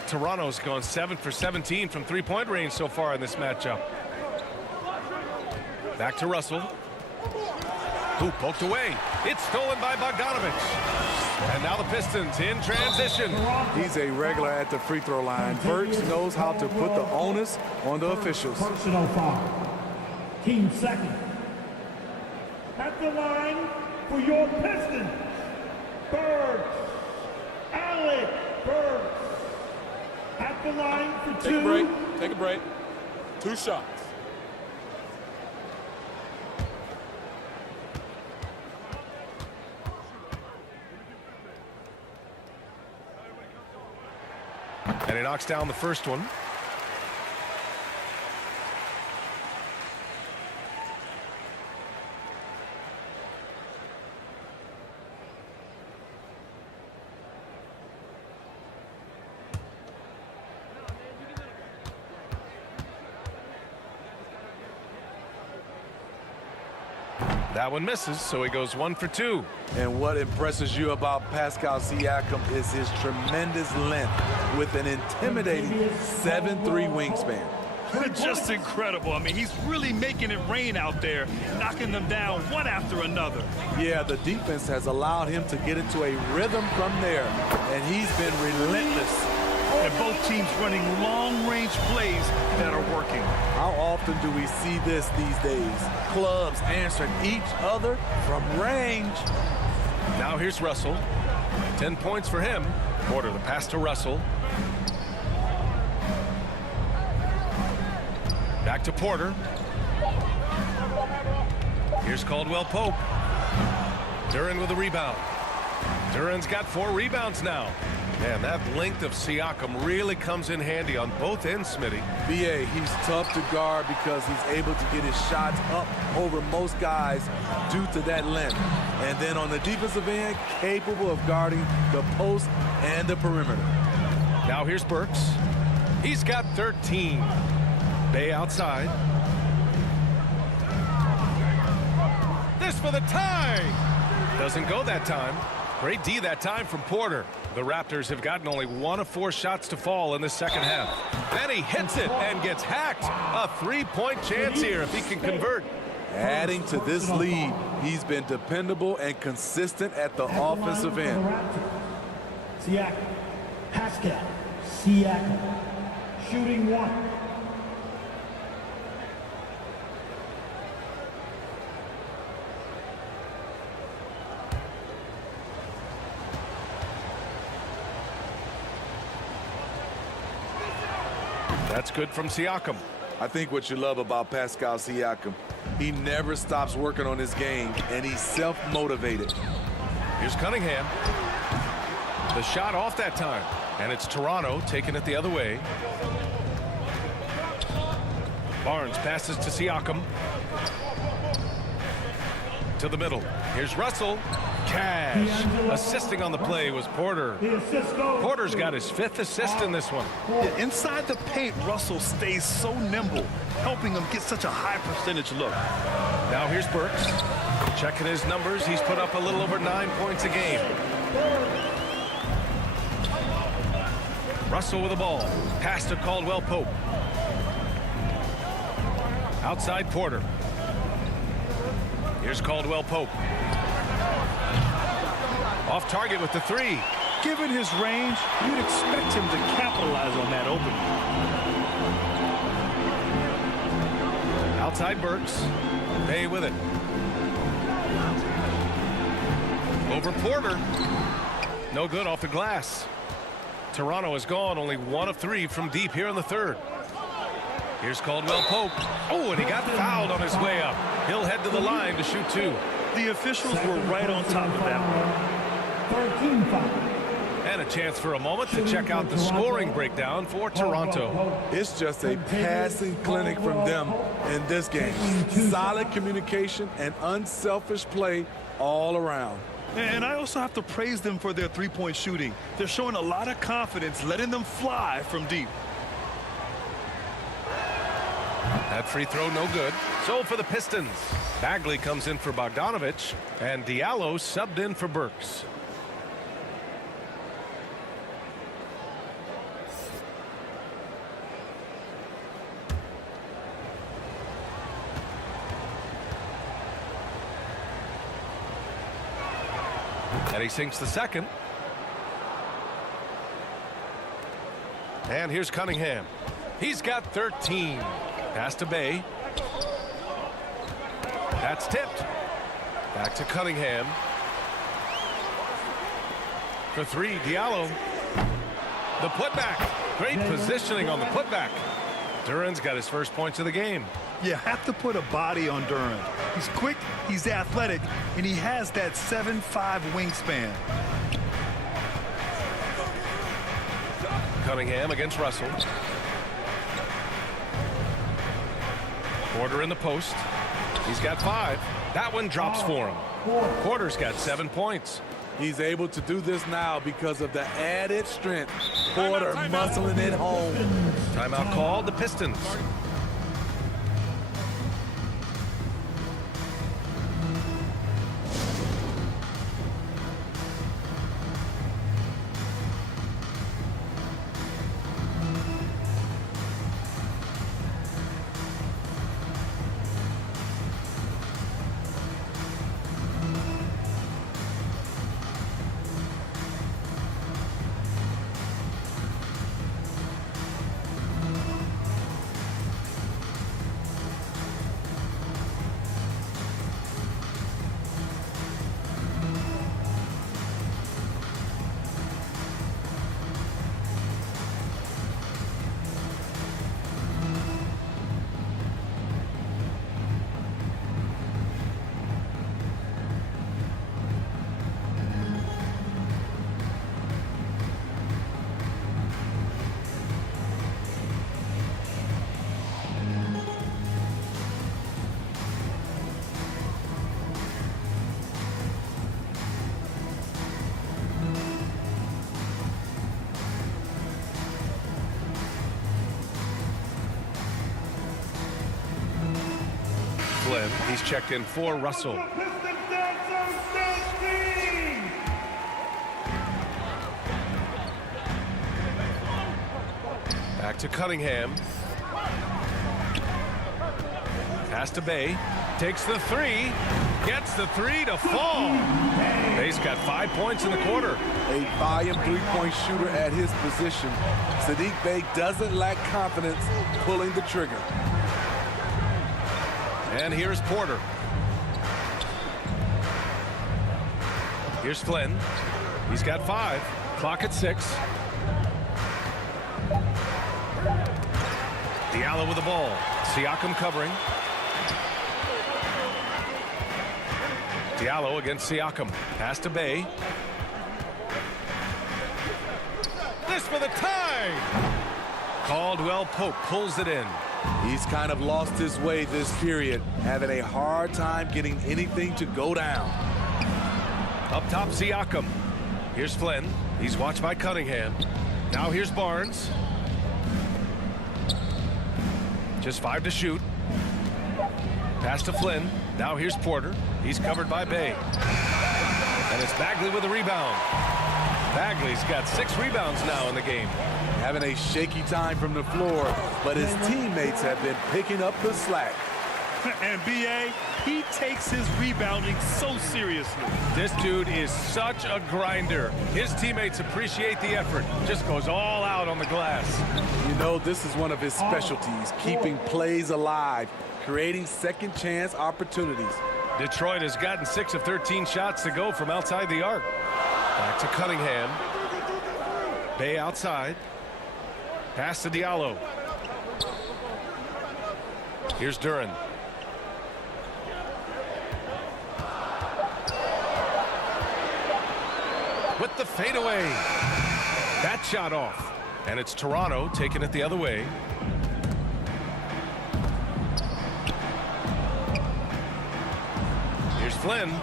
Toronto's gone 7 for 17 from three-point range so far in this matchup. Back to Russell. Who poked away. It's stolen by Bogdanovich. And now the Pistons in transition. He's a regular at the free throw line. Burks knows how to put the onus on the officials. Personal foul. Team second. At the line for your Pistons, Burks. Alec Burks. At the line for 2. Take a break. Take a break. 2 shots. And he knocks down the first one. That one misses, so he goes 1 for 2. And what impresses you about Pascal Siakam is his tremendous length with an intimidating 7'3" wingspan. Just incredible. I mean, he's really making it rain out there, knocking them down one after another. Yeah, the defense has allowed him to get into a rhythm from there, and he's been relentless. And both teams running long-range plays that are working. How often do we see this these days? Clubs answering each other from range. Now here's Russell. 10 points for him. Porter the pass to Russell. Back to Porter. Here's Caldwell-Pope. Duran with a rebound. Duran's got 4 rebounds now. Man, that length of Siakam really comes in handy on both ends, Smitty. B.A., he's tough to guard because he's able to get his shots up over most guys due to that length. And then on the defensive end, capable of guarding the post and the perimeter. Now here's Burks. He's got 13. Bey outside. This for the tie. Doesn't go that time. Great D that time from Porter. The Raptors have gotten only 1 of 4 shots to fall in the second half. Then he hits it and gets hacked. A 3-point chance here if he can convert. Adding to this lead, he's been dependable and consistent at the offensive end. Siakam. Pascal Siakam. Shooting 1. That's good from Siakam. I think what you love about Pascal Siakam, he never stops working on his game, and he's self-motivated. Here's Cunningham. The shot off that time. And it's Toronto taking it the other way. Barnes passes to Siakam. to the middle. Here's Russell. Cash. Assisting on the play was Porter. Porter's got his 5th assist in this one. Yeah, inside the paint, Russell stays so nimble, helping him get such a high percentage look. Now here's Burks. Checking his numbers. He's put up a little over 9 points a game. Russell with the ball. Pass to Caldwell-Pope. Outside Porter. Here's Caldwell-Pope. Off target with the 3. Given his range, you'd expect him to capitalize on that opening. Outside Burks. Bay with it. Over Porter. No good off the glass. Toronto has gone only 1 of 3 from deep here in the 3rd. Here's Caldwell-Pope. Oh, and he got fouled on his way up. He'll head to the line to shoot 2. The officials were right on top of that one. 13 foul. And a chance for a moment to check out the scoring breakdown for Toronto. It's just a passing clinic from them in this game. Solid communication and unselfish play all around. And I also have to praise them for their three-point shooting. They're showing a lot of confidence, letting them fly from deep. That free throw no good. So for the Pistons, Bagley comes in for Bogdanovich, and Diallo subbed in for Burks. And he sinks the second. And here's Cunningham. He's got 13. Pass to Bay. That's tipped. Back to Cunningham. For 3, Diallo. The putback. Great positioning on the putback. Duran's got his first points of the game. You have to put a body on Duran. He's quick, he's athletic, and he has that 7'5" wingspan. Cunningham against Russell. Porter in the post. He's got 5. That one drops for him. Porter's got 7 points. He's able to do this now because of the added strength. Porter muscling it home. Timeout called, the Pistons. He's checked in for Russell. Back to Cunningham. Pass to Bay. Takes the 3. Gets the 3 to fall. Bay's got 5 points in the quarter. A volume 3-point shooter at his position. Saddiq Bey doesn't lack confidence pulling the trigger. And here's Porter. Here's Flynn. He's got 5. Clock at 6. Diallo with the ball. Siakam covering. Diallo against Siakam. Pass to Bay. This for the tie. Caldwell-Pope pulls it in. He's kind of lost his way this period, having a hard time getting anything to go down. Up top, Siakam. Here's Flynn. He's watched by Cunningham. Now here's Barnes. Just 5 to shoot. Pass to Flynn. Now here's Porter. He's covered by Bay. And it's Bagley with a rebound. Bagley's got 6 rebounds now in the game. Having a shaky time from the floor, but his teammates have been picking up the slack. And B.A., he takes his rebounding so seriously. This dude is such a grinder. His teammates appreciate the effort. Just goes all out on the glass. You know, this is one of his specialties, keeping plays alive, creating second chance opportunities. Detroit has gotten 6 of 13 shots to go from outside the arc. Back to Cunningham. Bay outside. Pass to Diallo. Here's Duren. With the fadeaway. That shot off. And it's Toronto taking it the other way. Here's Flynn.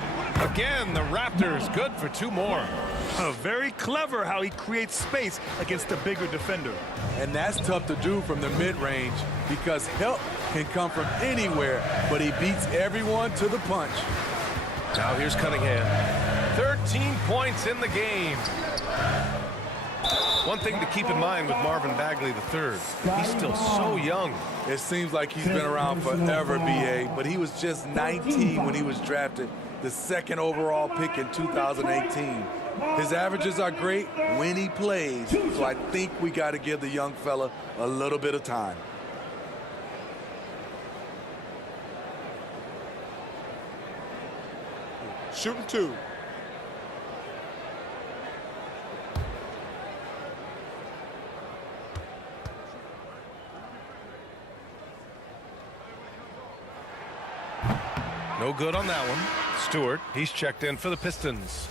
Again, the Raptors good for 2 more. Very clever how he creates space against the bigger defender. And that's tough to do from the mid-range because help can come from anywhere, but he beats everyone to the punch. Now here's Cunningham. 13 points in the game. One thing to keep in mind with Marvin Bagley III, he's still so young. It seems like he's been around forever, B.A., but he was just 19 when he was drafted, the 2nd overall pick in 2018. His averages are great when he plays, so I think we got to give the young fella a little bit of time. Shooting 2. No good on that one. Stewart, he's checked in for the Pistons.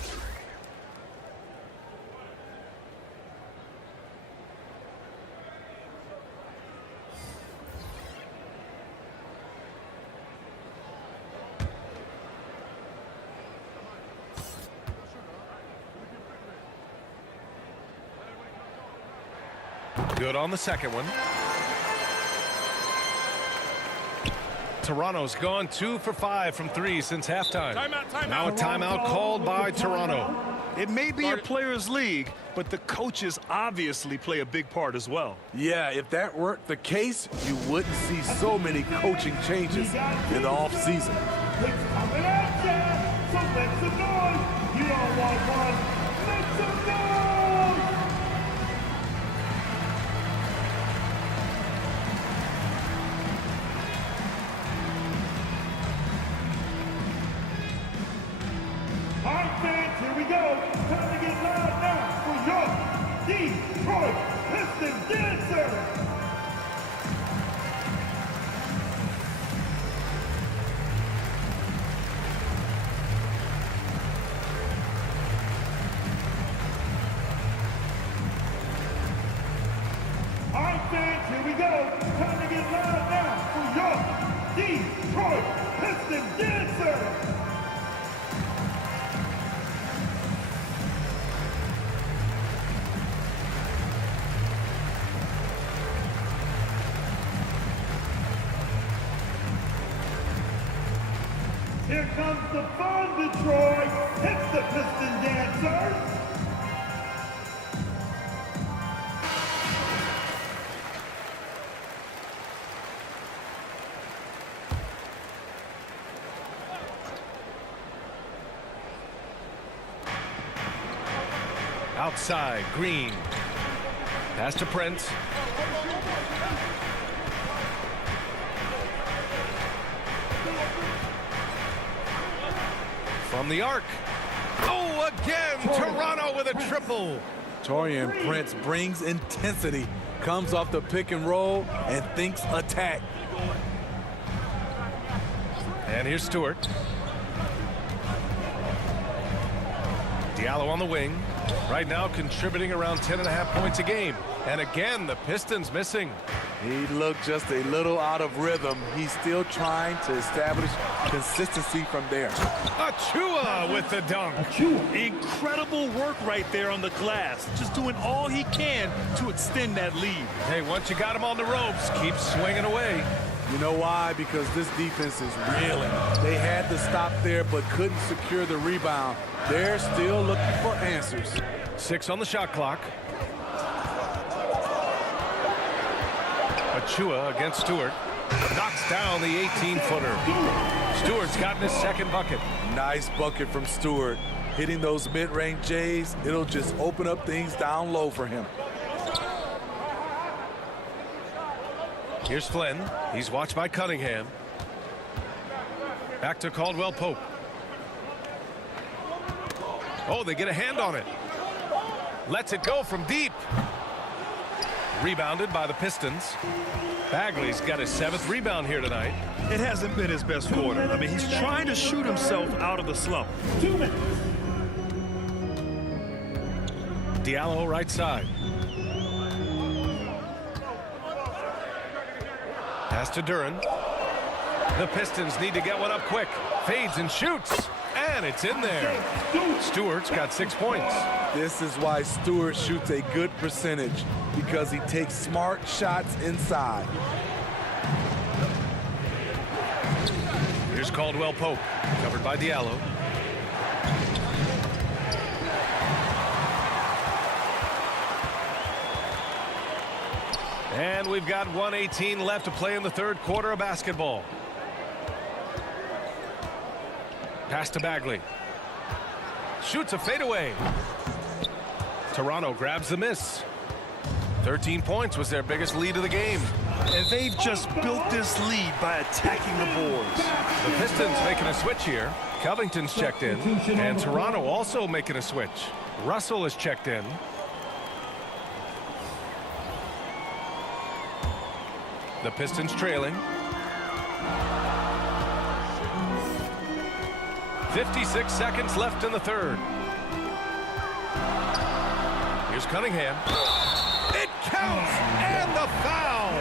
Good on the second one. Toronto's gone 2 for 5 from 3 since halftime. Timeout. Now a timeout called by Toronto. It may be a players' league, but the coaches obviously play a big part as well. Yeah, if that weren't the case, you wouldn't see so many coaching changes in the offseason. It's coming at ya, so make some noise. You don't want one, make some noise. All right, fans, here we go. Time to get loud now for your Detroit Pistons dancer. All right, fans, here we go. Time to get loud now for your Detroit Pistons dancer. Here comes the fun, Detroit. It's the Piston Dancers. Outside, Green. Pass to Prince. From the arc. Oh, again, Toronto with a triple. Taurean Prince brings intensity, comes off the pick and roll, and thinks attack. And here's Stewart. Diallo on the wing. Right now contributing around 10.5 points a game. And again, the Pistons missing. He looked just a little out of rhythm. He's still trying to establish consistency from there. Achua with the dunk. Incredible work right there on the glass. Just doing all he can to extend that lead. Hey, once you got him on the ropes, keep swinging away. You know why? Because this defense is reeling. They had to stop there but couldn't secure the rebound. They're still looking for answers. 6 on the shot clock. Achua against Stewart. Knocks down the 18-footer. Stewart's gotten his second bucket. Nice bucket from Stewart. Hitting those mid-range J's, it'll just open up things down low for him. Here's Flynn. He's watched by Cunningham. Back to Caldwell-Pope. Oh, they get a hand on it. Lets it go from deep. Rebounded by the Pistons. Bagley's got his 7th rebound here tonight. It hasn't been his best quarter. I mean, he's trying to shoot himself out of the slump. 2 minutes. Diallo right side. Pass to Duren. The Pistons need to get one up quick. Fades and shoots. And it's in there. Stewart's got 6 points. This is why Stewart shoots a good percentage, because he takes smart shots inside. Here's Caldwell-Pope, covered by Diallo. And we've got 1:18 left to play in the 3rd quarter of basketball. Pass to Bagley. Shoots a fadeaway. Toronto grabs the miss. 13 points was their biggest lead of the game. And they've just built this lead by attacking the boards. The Pistons making a switch here. Covington's checked in. And Toronto also making a switch. Russell is checked in. The Pistons trailing. 56 seconds left in the 3rd. Here's Cunningham. It counts, and the foul.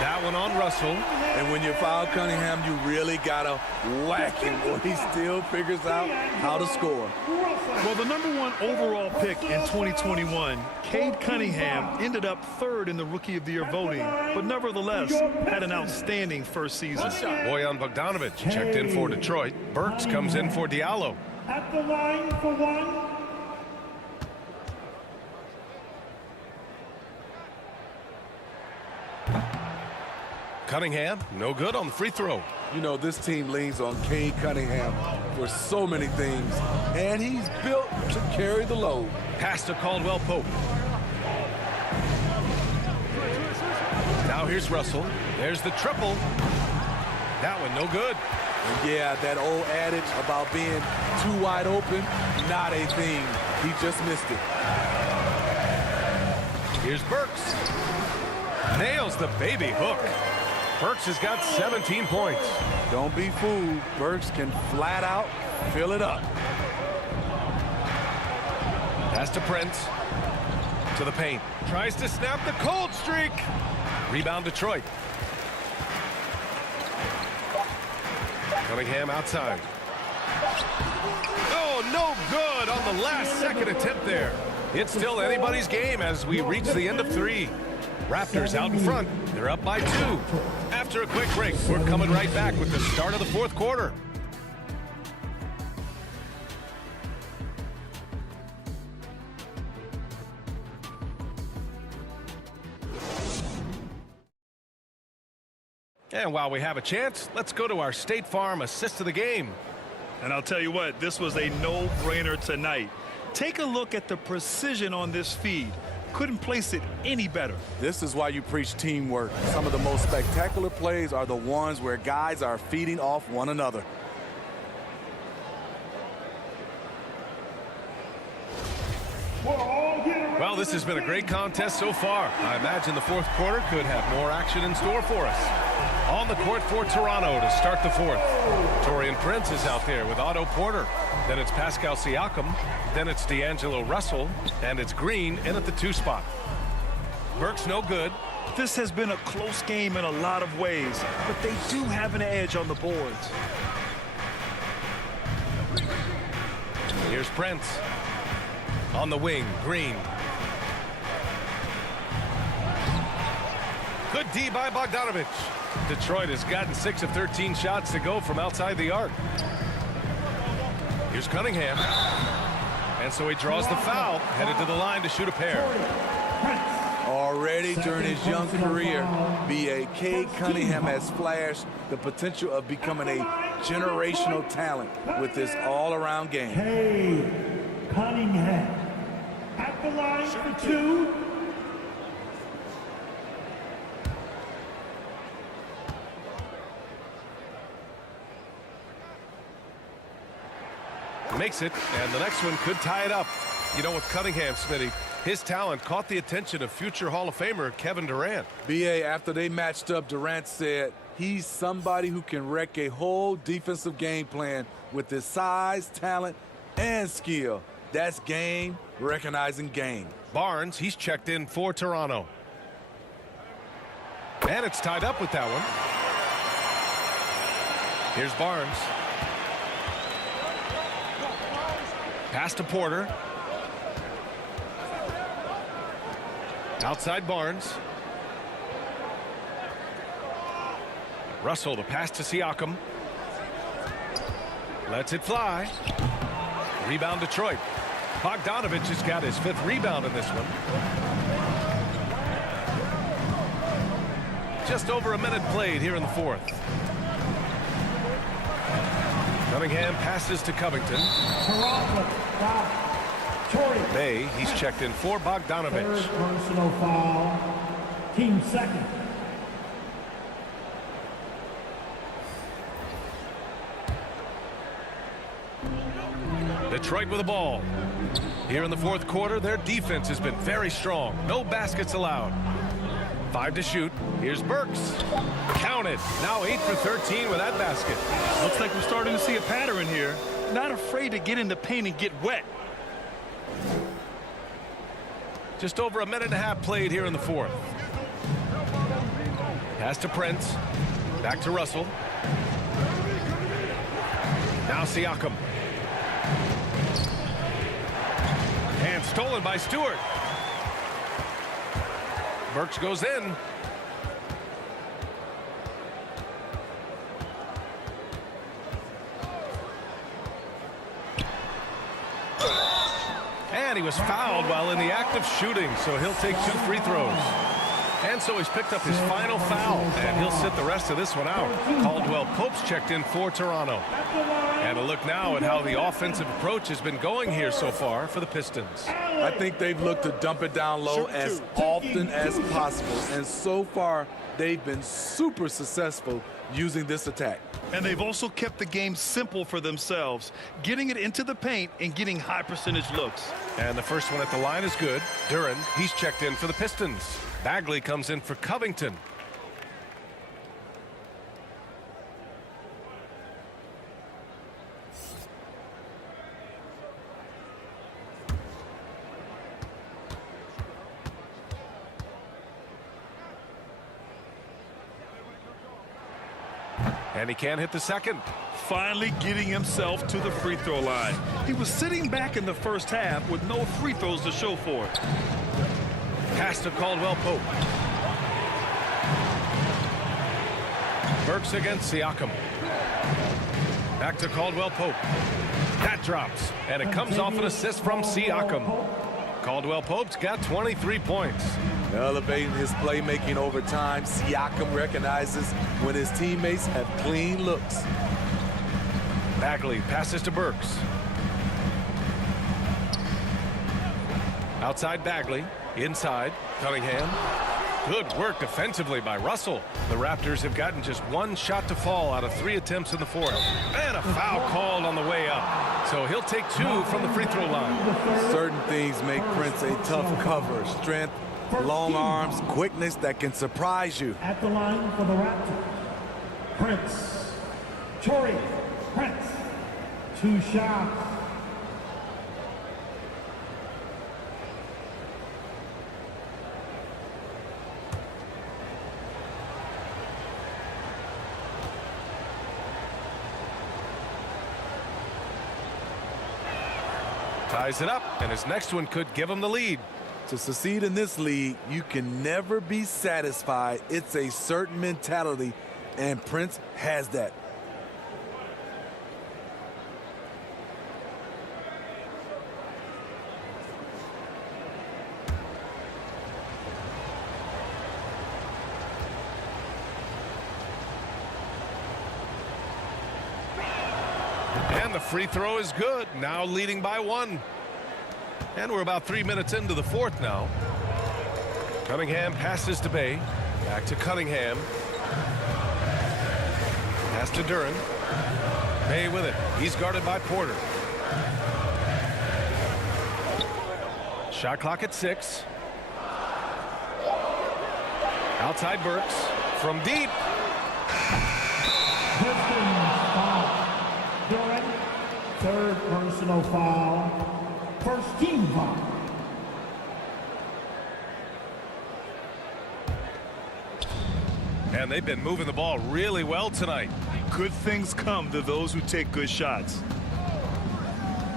That one on Russell. And when you foul Cunningham, you really gotta whack him, or he still figures out how to score. Well, the #1 overall pick in 2021, Cade Cunningham, ended up 3rd in the Rookie of the Year voting, but nevertheless had an outstanding first season. Bojan Bogdanovic checked in for Detroit. Burks comes in for Diallo. At the line for 1. Cunningham, no good on the free throw. You know, this team leans on Cade Cunningham for so many things, and he's built to carry the load. Pass to Caldwell-Pope. Now here's Russell. There's the triple. That one no good. And yeah, that old adage about being too wide open, not a thing. He just missed it. Here's Burks. Nails the baby hook. Burks has got 17 points. Don't be fooled. Burks can flat out fill it up. Pass to Prince. To the paint. Tries to snap the cold streak. Rebound Detroit. Cunningham outside. Oh, no good on the last second attempt there. It's still anybody's game as we reach the end of 3. Raptors out in front. They're up by 2. After a quick break, we're coming right back with the start of the 4th quarter. And while we have a chance, let's go to our State Farm assist of the game. And I'll tell you what, this was a no-brainer tonight. Take a look at the precision on this feed. Couldn't place it any better. This is why you preach teamwork. Some of the most spectacular plays are the ones where guys are feeding off one another. Well, this has been a great contest so far. I imagine the 4th quarter could have more action in store for us. On the court for Toronto to start the 4th. Taurean Prince is out there with Otto Porter. Then it's Pascal Siakam. Then it's D'Angelo Russell. And it's Green in at the 2 spot. Burks no good. This has been a close game in a lot of ways, but they do have an edge on the boards. Here's Prince. On the wing, Green. Good D by Bogdanovich. Detroit has gotten 6 of 13 shots to go from outside the arc. Here's Cunningham. And so he draws the foul, headed to the line to shoot a pair. Already during his young career, B.A.K. Cunningham has flashed the potential of becoming a generational talent with this all-around game. Hey, Cunningham at the line for 2. Makes it, and the next one could tie it up. You know, with Cunningham, Smitty, his talent caught the attention of future Hall of Famer Kevin Durant. B.A., after they matched up, Durant said he's somebody who can wreck a whole defensive game plan with his size, talent, and skill. That's game recognizing game. Barnes, he's checked in for Toronto. And it's tied up with that one. Here's Barnes. Pass to Porter. Outside Barnes. Russell, the pass to Siakam. Lets it fly. Rebound Detroit. Bogdanovich has got his 5th rebound in this one. Just over a minute played here in the 4th. Cunningham passes to Covington. May, he's checked in for Bogdanovich. Third personal foul. Team second. Detroit with the ball. Here in the 4th quarter, their defense has been very strong. No baskets allowed. 5 to shoot. Here's Burks. Counted. Now 8 for 13 with that basket. Looks like we're starting to see a pattern here. Not afraid to get in the paint and get wet. Just over a minute and a half played here in the 4th. Pass to Prince. Back to Russell. Now Siakam. And stolen by Stewart. Burks goes in. And he was fouled while in the act of shooting, so he'll take 2 free throws. And so he's picked up his final foul, and he'll sit the rest of this one out. Caldwell-Pope's checked in for Toronto. And a look now at how the offensive approach has been going here so far for the Pistons. I think they've looked to dump it down low as often as possible, and so far they've been super successful using this attack. And they've also kept the game simple for themselves, getting it into the paint and getting high percentage looks. And the first one at the line is good. Duren, he's checked in for the Pistons. Bagley comes in for Covington. And he can't hit the second. Finally getting himself to the free throw line. He was sitting back in the first half with no free throws to show for it. Pass to Caldwell-Pope. Burks against Siakam. Back to Caldwell-Pope. That drops, and it comes off an assist from Siakam. Caldwell-Pope's got 23 points. Elevating his playmaking over time, Siakam recognizes when his teammates have clean looks. Bagley passes to Burks. Outside Bagley. Inside, Cunningham. Good work defensively by Russell. The Raptors have gotten just 1 shot to fall out of 3 attempts in the 4th. And a foul called on the way up. So he'll take 2 from the free throw line. Certain things make Prince a tough cover. Strength, long arms, quickness that can surprise you. At the line for the Raptors, Prince. Tory Prince. 2 shots. Ties it up, and his next one could give him the lead. To succeed in this league, you can never be satisfied. It's a certain mentality, and Prince has that. And the free throw is good. Now leading by 1. And we're about 3 minutes into the fourth now. Cunningham passes to Bay. Back to Cunningham. Pass to Duran. Bay with it. He's guarded by Porter. Shot clock at 6. Outside Burks. From deep. Pistons foul. Duran, third personal foul. First team foul. And they've been moving the ball really well tonight. Good things come to those who take good shots.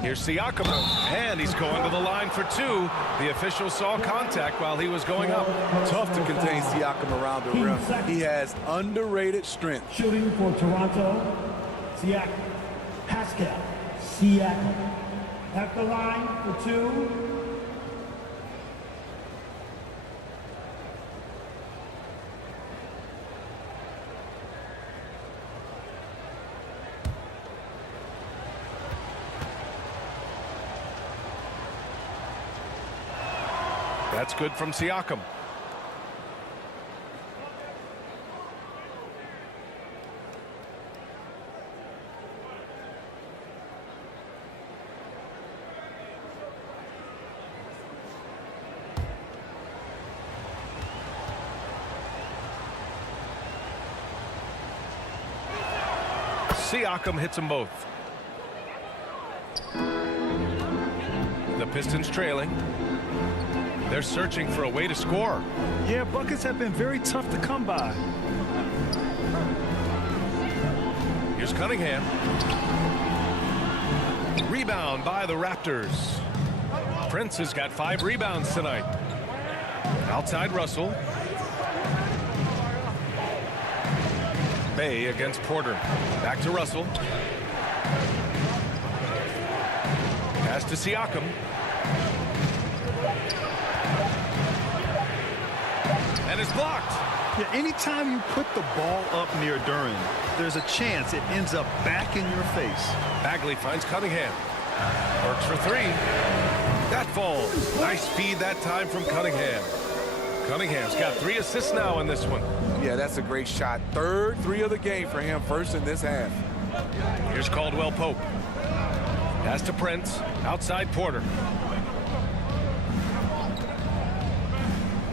Here's Siakam, and he's going to the line for 2. The official saw contact while he was going up. Tough to contain Siakam around the rim. He has underrated strength. Shooting for Toronto, Siakam. Pascal Siakam. At the line for 2. That's good from Siakam. Siakam hits them both. The Pistons trailing. They're searching for a way to score. Yeah, buckets have been very tough to come by. Here's Cunningham. Rebound by the Raptors. Prince has got 5 rebounds tonight. Outside Russell. Bay against Porter. Back to Russell. Pass to Siakam. And it's blocked. Yeah, anytime you put the ball up near Duran, there's a chance it ends up back in your face. Bagley finds Cunningham. Works for 3. That falls. Nice feed that time from Cunningham. Cunningham's got 3 assists now in this one. Yeah, that's a great shot. Third 3 of the game for him, first in this half. Here's Caldwell-Pope. Pass to Prince. Outside Porter.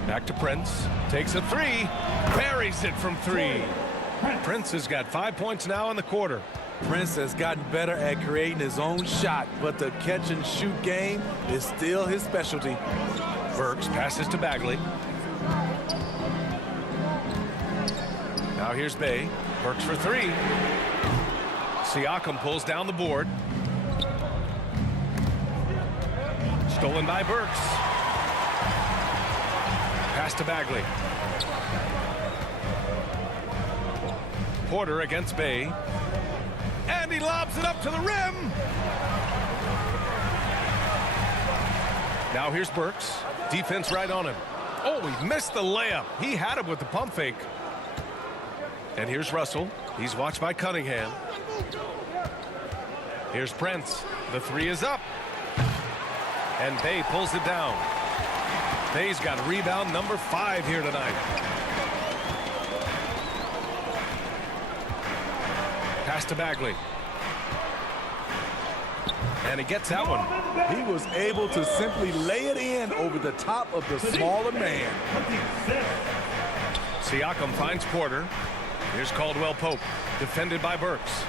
Back to Prince. Takes a 3. Buries it from 3. Prince has got 5 points now in the quarter. Prince has gotten better at creating his own shot, but the catch and shoot game is still his specialty. Burks passes to Bagley. Now here's Bay. Burks for 3. Siakam pulls down the board. Stolen by Burks. Pass to Bagley. Porter against Bay. And he lobs it up to the rim. Now here's Burks. Defense right on him. Oh, he missed the layup. He had him with the pump fake. And here's Russell. He's watched by Cunningham. Here's Prince. The 3 is up. And Bay pulls it down. Bay's got rebound number 5 here tonight. Pass to Bagley. And he gets that one. He was able to simply lay it in over the top of the smaller man. Siakam finds Porter. Here's Caldwell-Pope, defended by Burks.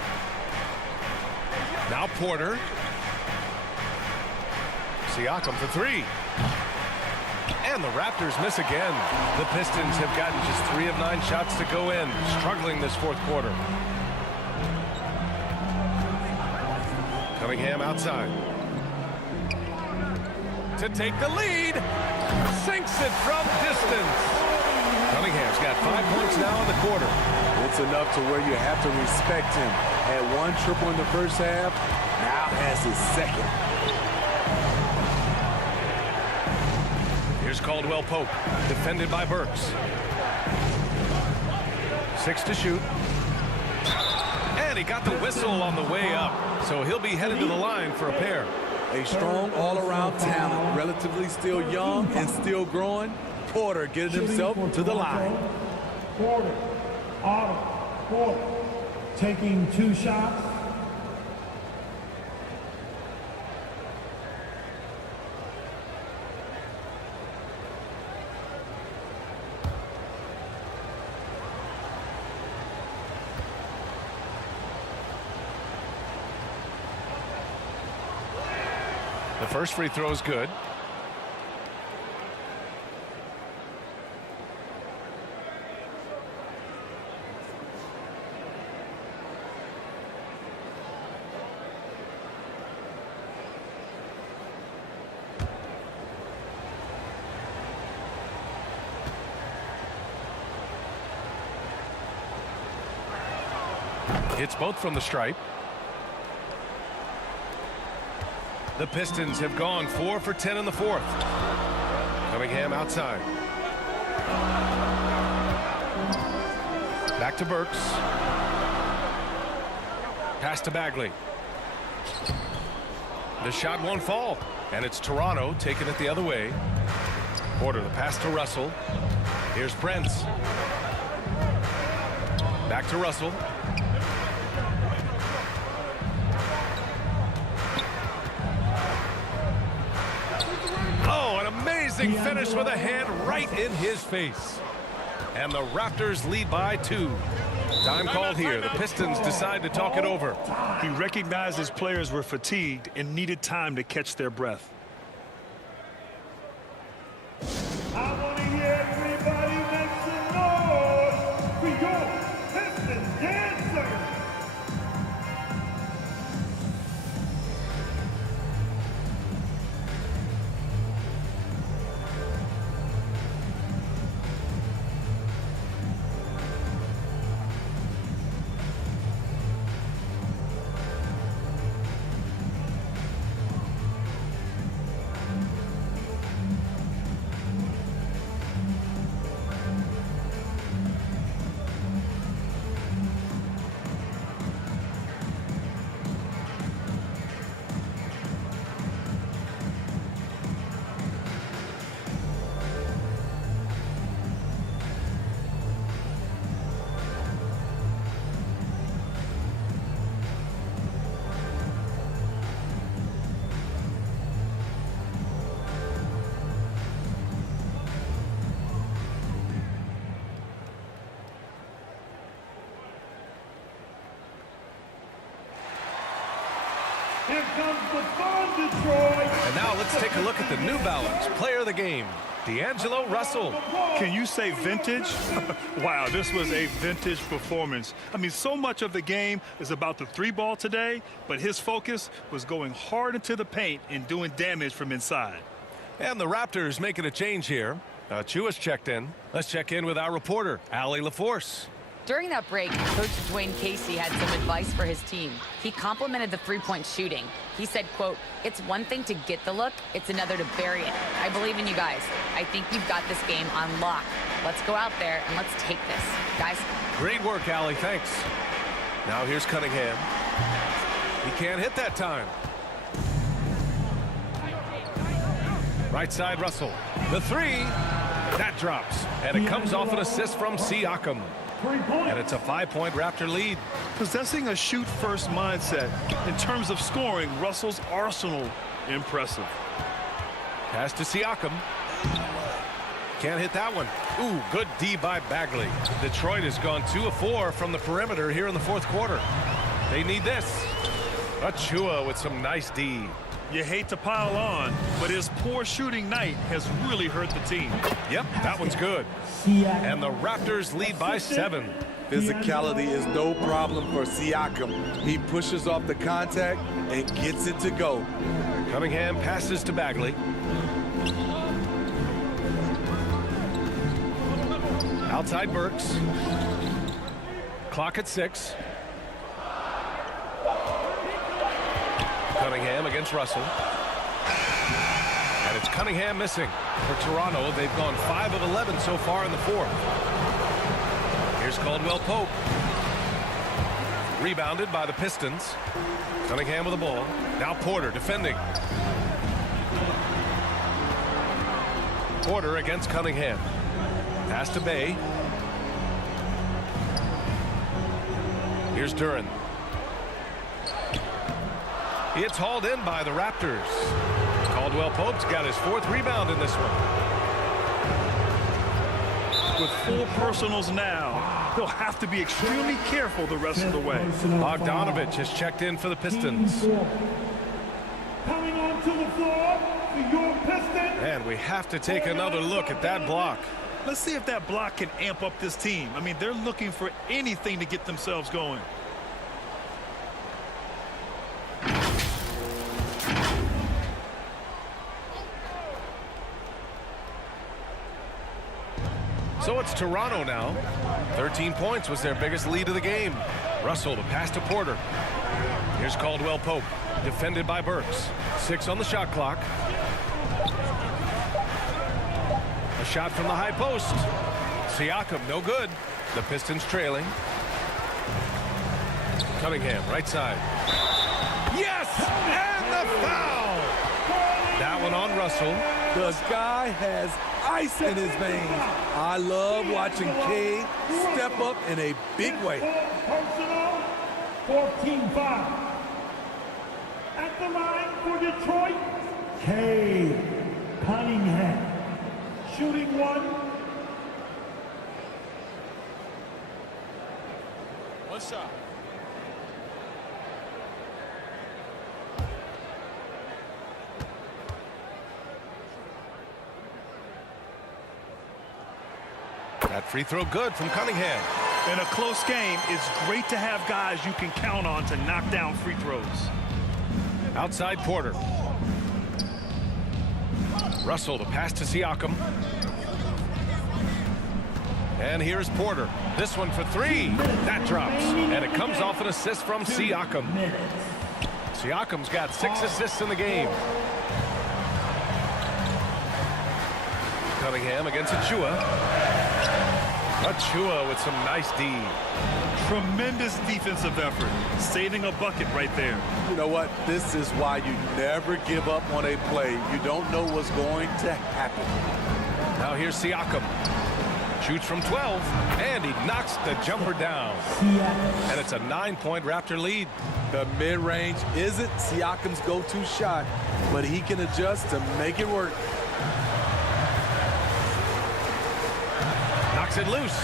Now Porter. Siakam for 3. And the Raptors miss again. The Pistons have gotten just 3 of 9 shots to go in, struggling this fourth quarter. Cunningham outside. to take the lead. Sinks it from distance. Cunningham's got 5 points now in the quarter. It's enough to where you have to respect him. Had one triple in the first half, now has his second. Here's Caldwell-Pope, defended by Burks. 6 to shoot. And he got the whistle on the way up, so he'll be headed to the line for a pair. A strong all-around talent, relatively still young and still growing. Porter getting himself to the line. Porter, Autumn, Porter, taking 2 shots. The first free throw is good. Hits both from the stripe. The Pistons have gone 4 for 10 in the fourth. Cunningham outside. Back to Burks. Pass to Bagley. The shot won't fall, and it's Toronto taking it the other way. Porter, the pass to Russell. Here's Brents. Back to Russell. Amazing finish with a hand right in his face. And the Raptors lead by 2. Time called here. The Pistons decide to talk it over. He recognized his players were fatigued and needed time to catch their breath. I want to hear everybody make some noise for your Pistons dancers. Here comes the fun, Detroit. And now let's take a look at the New Balance player of the game, D'Angelo Russell. Can you say vintage? Wow, this was a vintage performance. I mean, so much of the game is about the 3-ball today, but his focus was going hard into the paint and doing damage from inside. And the Raptors making a change here. Chua's checked in. Let's check in with our reporter, Allie LaForce. During that break, Coach Dwayne Casey had some advice for his team. He complimented the 3-point shooting. He said, quote, "It's one thing to get the look, it's another to bury it. I believe in you guys. I think you've got this game on lock. Let's go out there and let's take this. Guys." Great work, Allie. Thanks. Now here's Cunningham. He can't hit that time. Right side, Russell. The 3. That drops. And it comes off an assist from Siakam. And it's a 5-point Raptor lead. Possessing a shoot-first mindset in terms of scoring, Russell's arsenal impressive. Pass to Siakam. Can't hit that one. Ooh, good D by Bagley. Detroit has gone 2 of 4 from the perimeter here in the fourth quarter. They need this. Chua with some nice D. You hate to pile on, but his poor shooting night has really hurt the team. Yep, that one's good. And the Raptors lead by 7. Physicality is no problem for Siakam. He pushes off the contact and gets it to go. Cunningham passes to Bagley. Outside Burks. Clock at 6. Cunningham against Russell. And it's Cunningham missing. For Toronto, they've gone 5 of 11 so far in the fourth. Here's Caldwell-Pope. Rebounded by the Pistons. Cunningham with the ball. Now Porter defending. Porter against Cunningham. Pass to Bay. Here's Duren. It's hauled in by the Raptors. Caldwell-Pope's got his 4th rebound in this one. With 4 personals now, they'll have to be extremely careful the rest of the way. Bogdanovich has checked in for the Pistons. Coming onto the floor for your Pistons. And we have to take another look at that block. Let's see if that block can amp up this team. I mean, they're looking for anything to get themselves going. So it's Toronto now. 13 points was their biggest lead of the game. Russell to pass to Porter. Here's Caldwell-Pope, defended by Burks. 6 on the shot clock. A shot from the high post. Siakam, no good. The Pistons trailing. Cunningham, right side. Yes! And the foul! That one on Russell. The guy has ice in his veins. I love watching K step up in a big way. Personal, 14-5. At the line for Detroit, K. Cunningham. Shooting 1. One shot. That free throw good from Cunningham. In a close game, it's great to have guys you can count on to knock down free throws. Outside Porter. Russell to pass to Siakam. And here's Porter. This one for 3. That drops. And it comes off an assist from Siakam. Siakam's got 6 assists in the game. Cunningham against Achua. Achua with some nice D. Tremendous defensive effort. Saving a bucket right there. You know what? This is why you never give up on a play. You don't know what's going to happen. Now here's Siakam. Shoots from 12, and he knocks the jumper down. And it's a 9-point Raptor lead. The mid-range isn't Siakam's go-to shot, but he can adjust to make it work. Knocks it loose.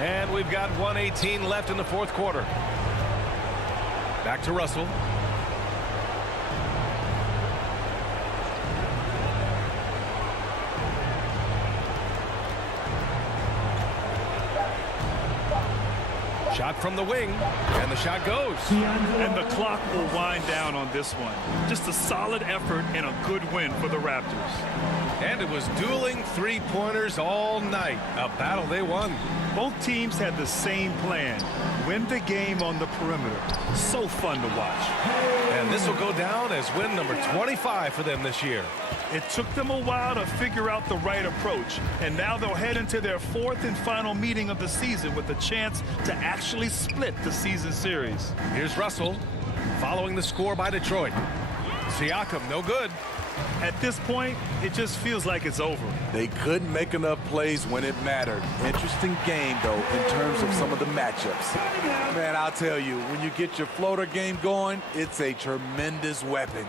And we've got 1:18 left in the fourth quarter. Back to Russell. Shot from the wing, and the shot goes. And the clock will wind down on this one. Just a solid effort and a good win for the Raptors. And it was dueling three-pointers all night. A battle they won. Both teams had the same plan. Win the game on the perimeter. So fun to watch. And this will go down as win number 25 for them this year. It took them a while to figure out the right approach, and now they'll head into their 4th and final meeting of the season with a chance to actually split the season series. Here's Russell following the score by Detroit. Siakam, no good. At this point, it just feels like it's over. They couldn't make enough plays when it mattered. Interesting game, though, in terms of some of the matchups. Man, I'll tell you, when you get your floater game going, it's a tremendous weapon.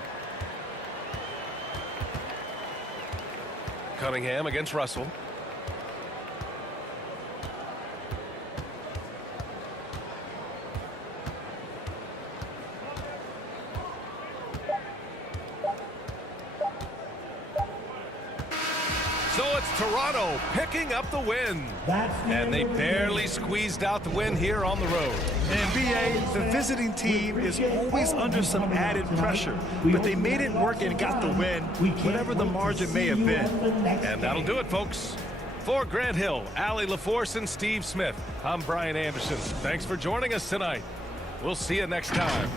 Cunningham against Russell. So it's Toronto picking up the win. And they barely squeezed out the win here on the road. And BA, the visiting team is always under some added pressure, but they made it work and got the win, whatever the margin may have been. And that'll do it, folks. For Grant Hill, Allie LaForce, and Steve Smith, I'm Brian Anderson. Thanks for joining us tonight. We'll see you next time.